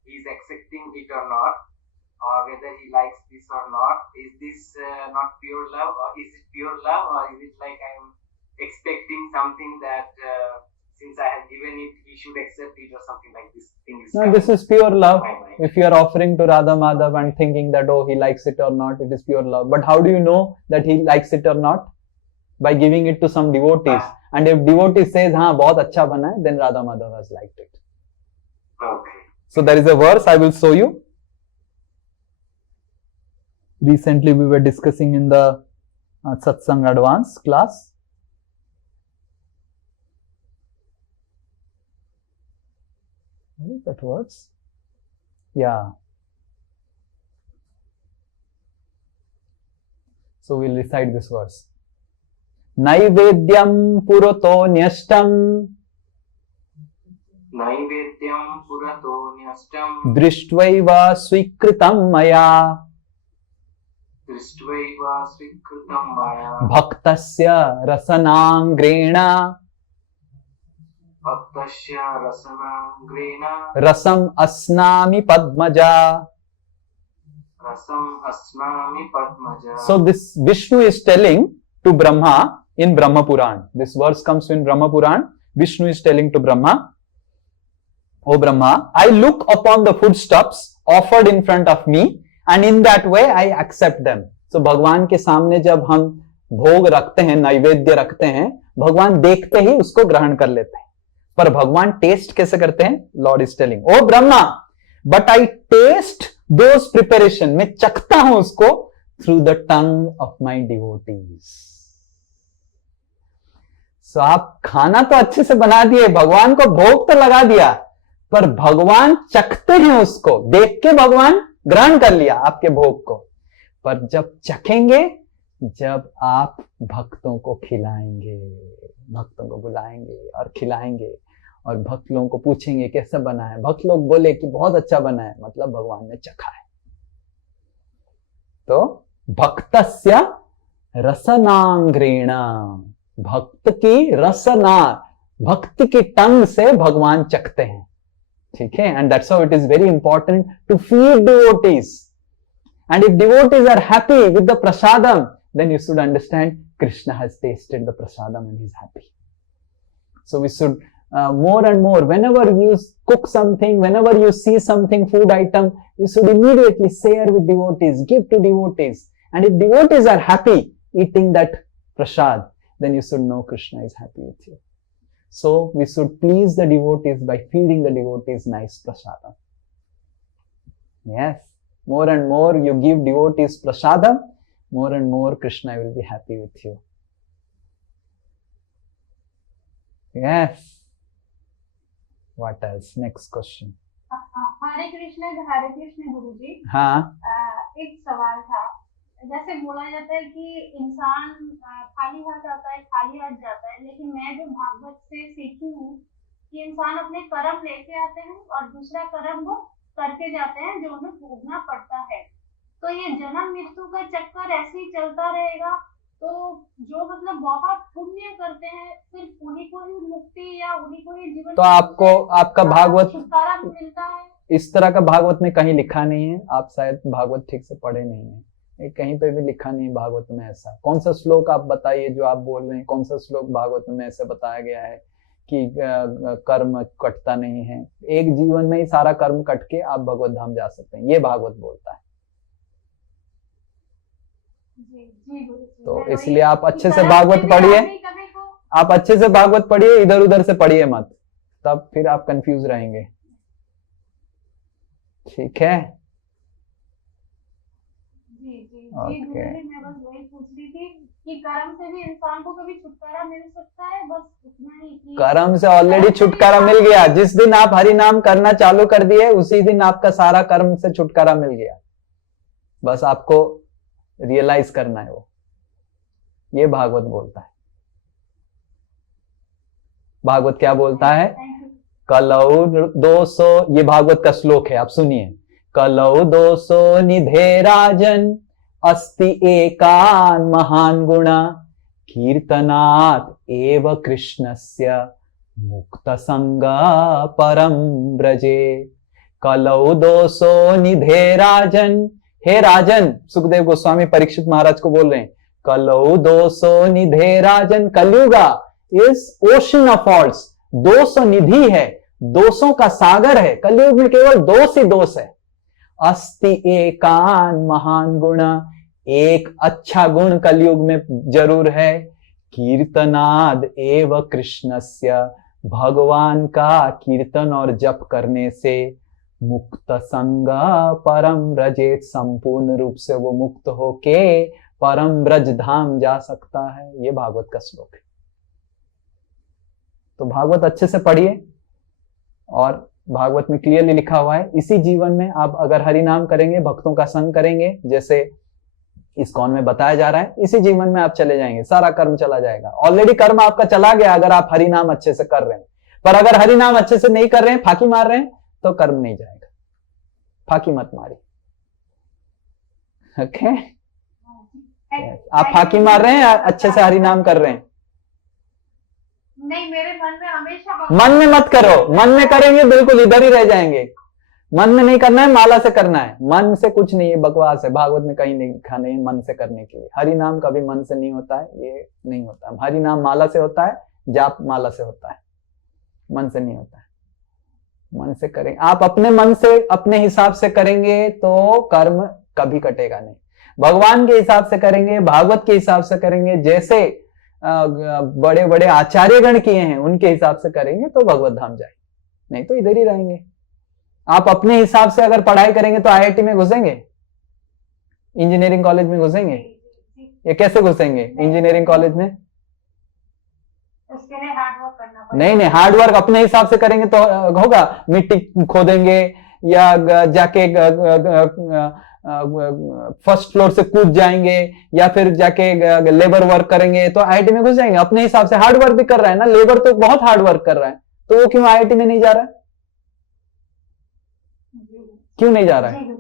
he is accepting it or not, or whether he likes this or not, is this not pure love, or is it pure love, or is it like I am expecting something that since I have given it, he should accept it, or something like this thing is? No, this is pure love. If you are offering to Radha Madhav and thinking that, oh, he likes it or not, it is pure love. But how do you know that he likes it or not? By giving it to some devotees. And if devotee says, हाँ, बहुत अच्छा बना है, then Radha Madhav has liked it. Okay. So there is a verse I will show you. Recently we were discussing in the Satsang Advance class. What is that verse? Yeah. So we'll recite this verse. Naivedyam purato nyashtam Naivedyam purato nyastam drishtvaiva swikritam maya dristvaiva swikritam maya bhaktasya rasanangrena bhaktasya rasanangrena rasam asnami padmaja. rasam asnami padmaja. So this Vishnu is telling to Brahma in Brahma Puran. This verse comes in Brahma Puran. Vishnu is telling to Brahma, O Brahma, I look upon the foodstuffs offered in front of me and in that way I accept them. So भगवान के सामने जब हम भोग रखते हैं, नैवेद्य रखते हैं, भगवान देखते ही उसको ग्रहण कर लेते हैं। पर भगवान टेस्ट कैसे करते हैं? Lord is telling, O Brahma, but I test those preparation, मैं चखता हूं उसको through the tongue of my devotees. So आप खाना तो अच्छे से बना दिए, भगवान को भोग तो लगा दिया, पर भगवान चखते हैं उसको, देख के भगवान ग्रहण कर लिया आपके भोग को। पर जब चखेंगे, जब आप भक्तों को खिलाएंगे, भक्तों को बुलाएंगे और खिलाएंगे, और भक्त लोगों को पूछेंगे कैसा बना है, भक्त लोग बोले कि बहुत अच्छा बना है, मतलब भगवान ने चखा है। तो भक्तस्य रसनांग्रेण, भक्त की रसना, भक्ति की टंग से भगवान चखते हैं। ठीक है, and that's how it is very important to feed devotees, and if devotees are happy with the prasadam, then you should understand Krishna has tasted the prasadam and he's happy. So we should more and more, whenever you cook something, whenever you see something, food item, you should immediately share with devotees, give to devotees. And if devotees are happy eating that prasad, then you should know Krishna is happy with you. So we should please the devotees by feeding the devotees nice prasadam. Yes, more and more you give devotees prasadam, more and more Krishna will be happy with you. Yes. What else? Next question. हरे कृष्ण गुरुजी। हाँ, एक सवाल था, जैसे बोला जाता है कि इंसान खाली हाथ आता है, खाली हाथ जाता है, लेकिन मैं जो भागवत से सीखी हूँ कि इंसान अपने कर्म लेके आते हैं और दूसरा कर्म वो करके जाते हैं जो उन्हें भोगना पड़ता है। तो ये जन्म मृत्यु का चक्कर ऐसे ही चलता रहेगा, तो जो मतलब बहुत पुण्य करते हैं सिर्फ उन्हीं को ही मुक्ति या उन्हीं को ही जीवन, तो आपको आपका भागवत छुटकारा मिलता है? इस तरह का भागवत में कहीं लिखा नहीं है, आप शायद भागवत ठीक से पढ़े नहीं है, ये कहीं पे भी लिखा नहीं है भागवत में ऐसा। कौन सा श्लोक आप बताइए जो आप बोल रहे हैं, कौन सा श्लोक भागवत में ऐसे बताया गया है कि कर्म कटता नहीं है, एक जीवन में ही सारा कर्म कट के आप भगवत धाम जा सकते हैं, ये भागवत बोलता है। तो इसलिए आप अच्छे से भागवत पढ़िए, आप अच्छे से भागवत पढ़िए, इधर उधर से पढ़िए मत, तब फिर आप कंफ्यूज रहेंगे। ठीक है, ओके। मैं बस वही पूछ रही थी कि कर्म से भी इंसान को कभी छुटकारा मिल सकता है, बस उतना ही। कर्म से ऑलरेडी छुटकारा मिल गया, जिस दिन आप हरि नाम करना चालू कर दिए उसी दिन आपका सारा कर्म से छुटकारा मिल गया, बस आपको रियलाइज करना है वो, ये भागवत बोलता है। भागवत क्या बोलता है? कलौ 200, ये भागवत का श्लोक है, आप सुनिए। कलौ 200 निधे राजन अस्ति एकान महान गुणा कीर्तनात् एव कृष्णस्य मुक्त संग परम ब्रजे। कलौ 200 निधे राजन, हे राजन, सुखदेव गोस्वामी परीक्षित महाराज को बोल रहे हैं, कलौ 200 निधे राजन, Kaliyuga is ocean of faults, 200 निधि है, दोषों का सागर है, कलयुग में केवल दोष ही दोष है। अस्ति एकान महान गुण, एक अच्छा गुण कलयुग में जरूर है, कीर्तनाद एव कृष्णस्य, भगवान का कीर्तन और जप करने से मुक्त संग परम ब्रजेत, संपूर्ण रूप से वो मुक्त होके परम ब्रज धाम जा सकता है। ये भागवत का श्लोक है। तो भागवत अच्छे से पढ़िए, और भागवत में क्लियरली लिखा हुआ है, इसी जीवन में आप अगर हरि नाम करेंगे, भक्तों का संग करेंगे, जैसे इस्कॉन में बताया जा रहा है, इसी जीवन में आप चले जाएंगे, सारा कर्म चला जाएगा। ऑलरेडी कर्म आपका चला गया अगर आप हरि नाम अच्छे से कर रहे हैं, पर अगर हरि नाम अच्छे से नहीं कर रहे हैं, फाकी मार रहे हैं, तो कर्म नहीं जाएगा। फाकी मत मारी, ओके? आप फाकी मार रहे हैं या अच्छे से हरि नाम कर रहे हैं? नहीं, मेरे मन में हमेशा मन में मत करो, मन में करेंगे बिल्कुल इधर ही रह जाएंगे। मन में नहीं करना है, माला से करना है। मन से कुछ नहीं है, बकवास है, भागवत में कहीं नहीं लिखा नहीं मन से करने के लिए। हरि नाम कभी मन से नहीं होता है, ये नहीं होता। हरि नाम माला से होता है, जाप माला से होता है, मन से नहीं होता है। मन से करें, आप अपने मन से अपने हिसाब से करेंगे तो कर्म कभी कटेगा नहीं। भगवान के हिसाब से करेंगे, भागवत के हिसाब से करेंगे, जैसे बड़े बड़े आचार्यगण किए हैं उनके हिसाब से करेंगे तो भगवत धाम जाएंगे, नहीं तो इधर ही रहेंगे। आप अपने हिसाब से अगर पढ़ाई करेंगे तो आईआईटी में घुसेंगे, इंजीनियरिंग कॉलेज में घुसेंगे? ये कैसे घुसेंगे इंजीनियरिंग कॉलेज में? उसके लिए हार्ड वर्क करना पड़ेगा। नहीं, हार्ड वर्क अपने हिसाब से करेंगे तो होगा। मिट्टी खोदेंगे या जाके फर्स्ट फ्लोर से कूद जाएंगे या फिर जाके लेबर वर्क करेंगे तो आईआईटी में घुस जाएंगे। अपने हिसाब से हार्ड वर्क भी कर रहा है ना, लेबर तो बहुत हार्ड वर्क कर रहा है, तो वो क्यों आईआईटी में नहीं जा रहा है? क्यों नहीं जा रहा है?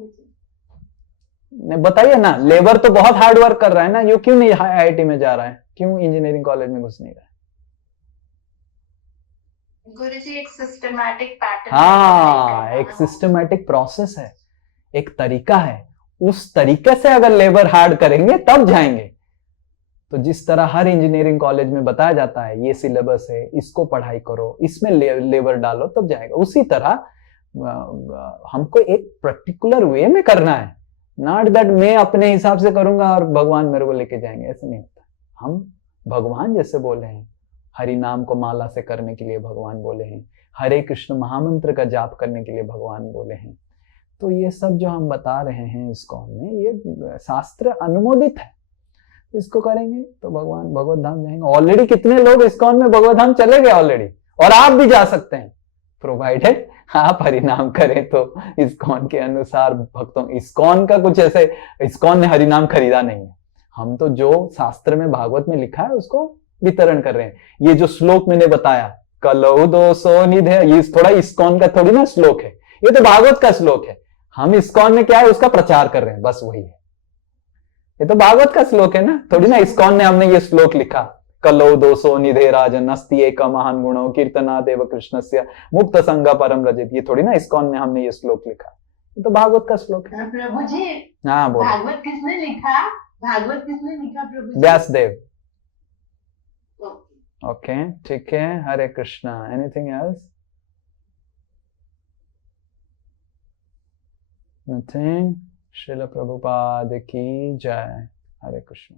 बताइए ना, लेबर तो बहुत हार्ड वर्क कर रहा है ना, ये क्यों नहीं आईआईटी में जा रहा है? क्यों इंजीनियरिंग कॉलेज में घुस नहीं रहा है? गुरुजी एक सिस्टमैटिक पैटर्न, हाँ, एक सिस्टमैटिक प्रोसेस है, एक तरीका है। उस तरीके से अगर लेबर हार्ड करेंगे तब जाएंगे। तो जिस तरह हर इंजीनियरिंग कॉलेज में बताया जाता है ये सिलेबस है, इसको पढ़ाई करो, इसमें लेबर डालो तब जाएगा, उसी तरह हमको एक पर्टिकुलर वे में करना है। नॉट दैट मैं अपने हिसाब से करूंगा और भगवान मेरे को लेके जाएंगे, ऐसे नहीं होता। हम भगवान जैसे बोले हैं, हरि नाम को माला से करने के लिए भगवान बोले हैं, हरे कृष्ण महामंत्र का जाप करने के लिए भगवान बोले हैं। तो ये सब जो हम बता रहे हैं इस्कॉन में, ये शास्त्र अनुमोदित है, इसको करेंगे तो भगवान भगवत धाम जाएंगे। ऑलरेडी कितने लोग इस्कॉन में भगवत धाम चले गए ऑलरेडी, और आप भी जा सकते हैं, प्रोवाइडेड आप हरिनाम करें तो इस्कॉन के अनुसार भक्तों। इस्कॉन का कुछ ऐसे, इस्कॉन ने हरिनाम खरीदा नहीं है, हम तो जो शास्त्र में भागवत में लिखा है उसको वितरण कर रहे हैं। ये जो श्लोक मैंने बताया कलौ दो सो निधे, ये थोड़ा इस्कॉन का थोड़ी ना श्लोक है, ये तो भागवत का श्लोक है। हम इस्कॉन में क्या है उसका प्रचार कर रहे हैं, बस वही है। ये तो भागवत का श्लोक है ना, थोड़ी ना इस्कॉन ने हमने ये श्लोक लिखा कलौ दोषो निधे राजन अस्ति एक महान गुणो कीर्तना देव कृष्णस्य मुक्त संग परम रजित, ये थोड़ी ना इस्कॉन ने हमने ये श्लोक लिखा, ये तो भागवत का श्लोक है। प्रभु जी, हाँ बोलो। भागवत किसने लिखा? भागवत किसने लिखा प्रभु जी? व्यासदेव। ओके, ठीक है, Hare Krishna. Anything else? Nothing. Srila Prabhupada की जय। हरे कृष्ण।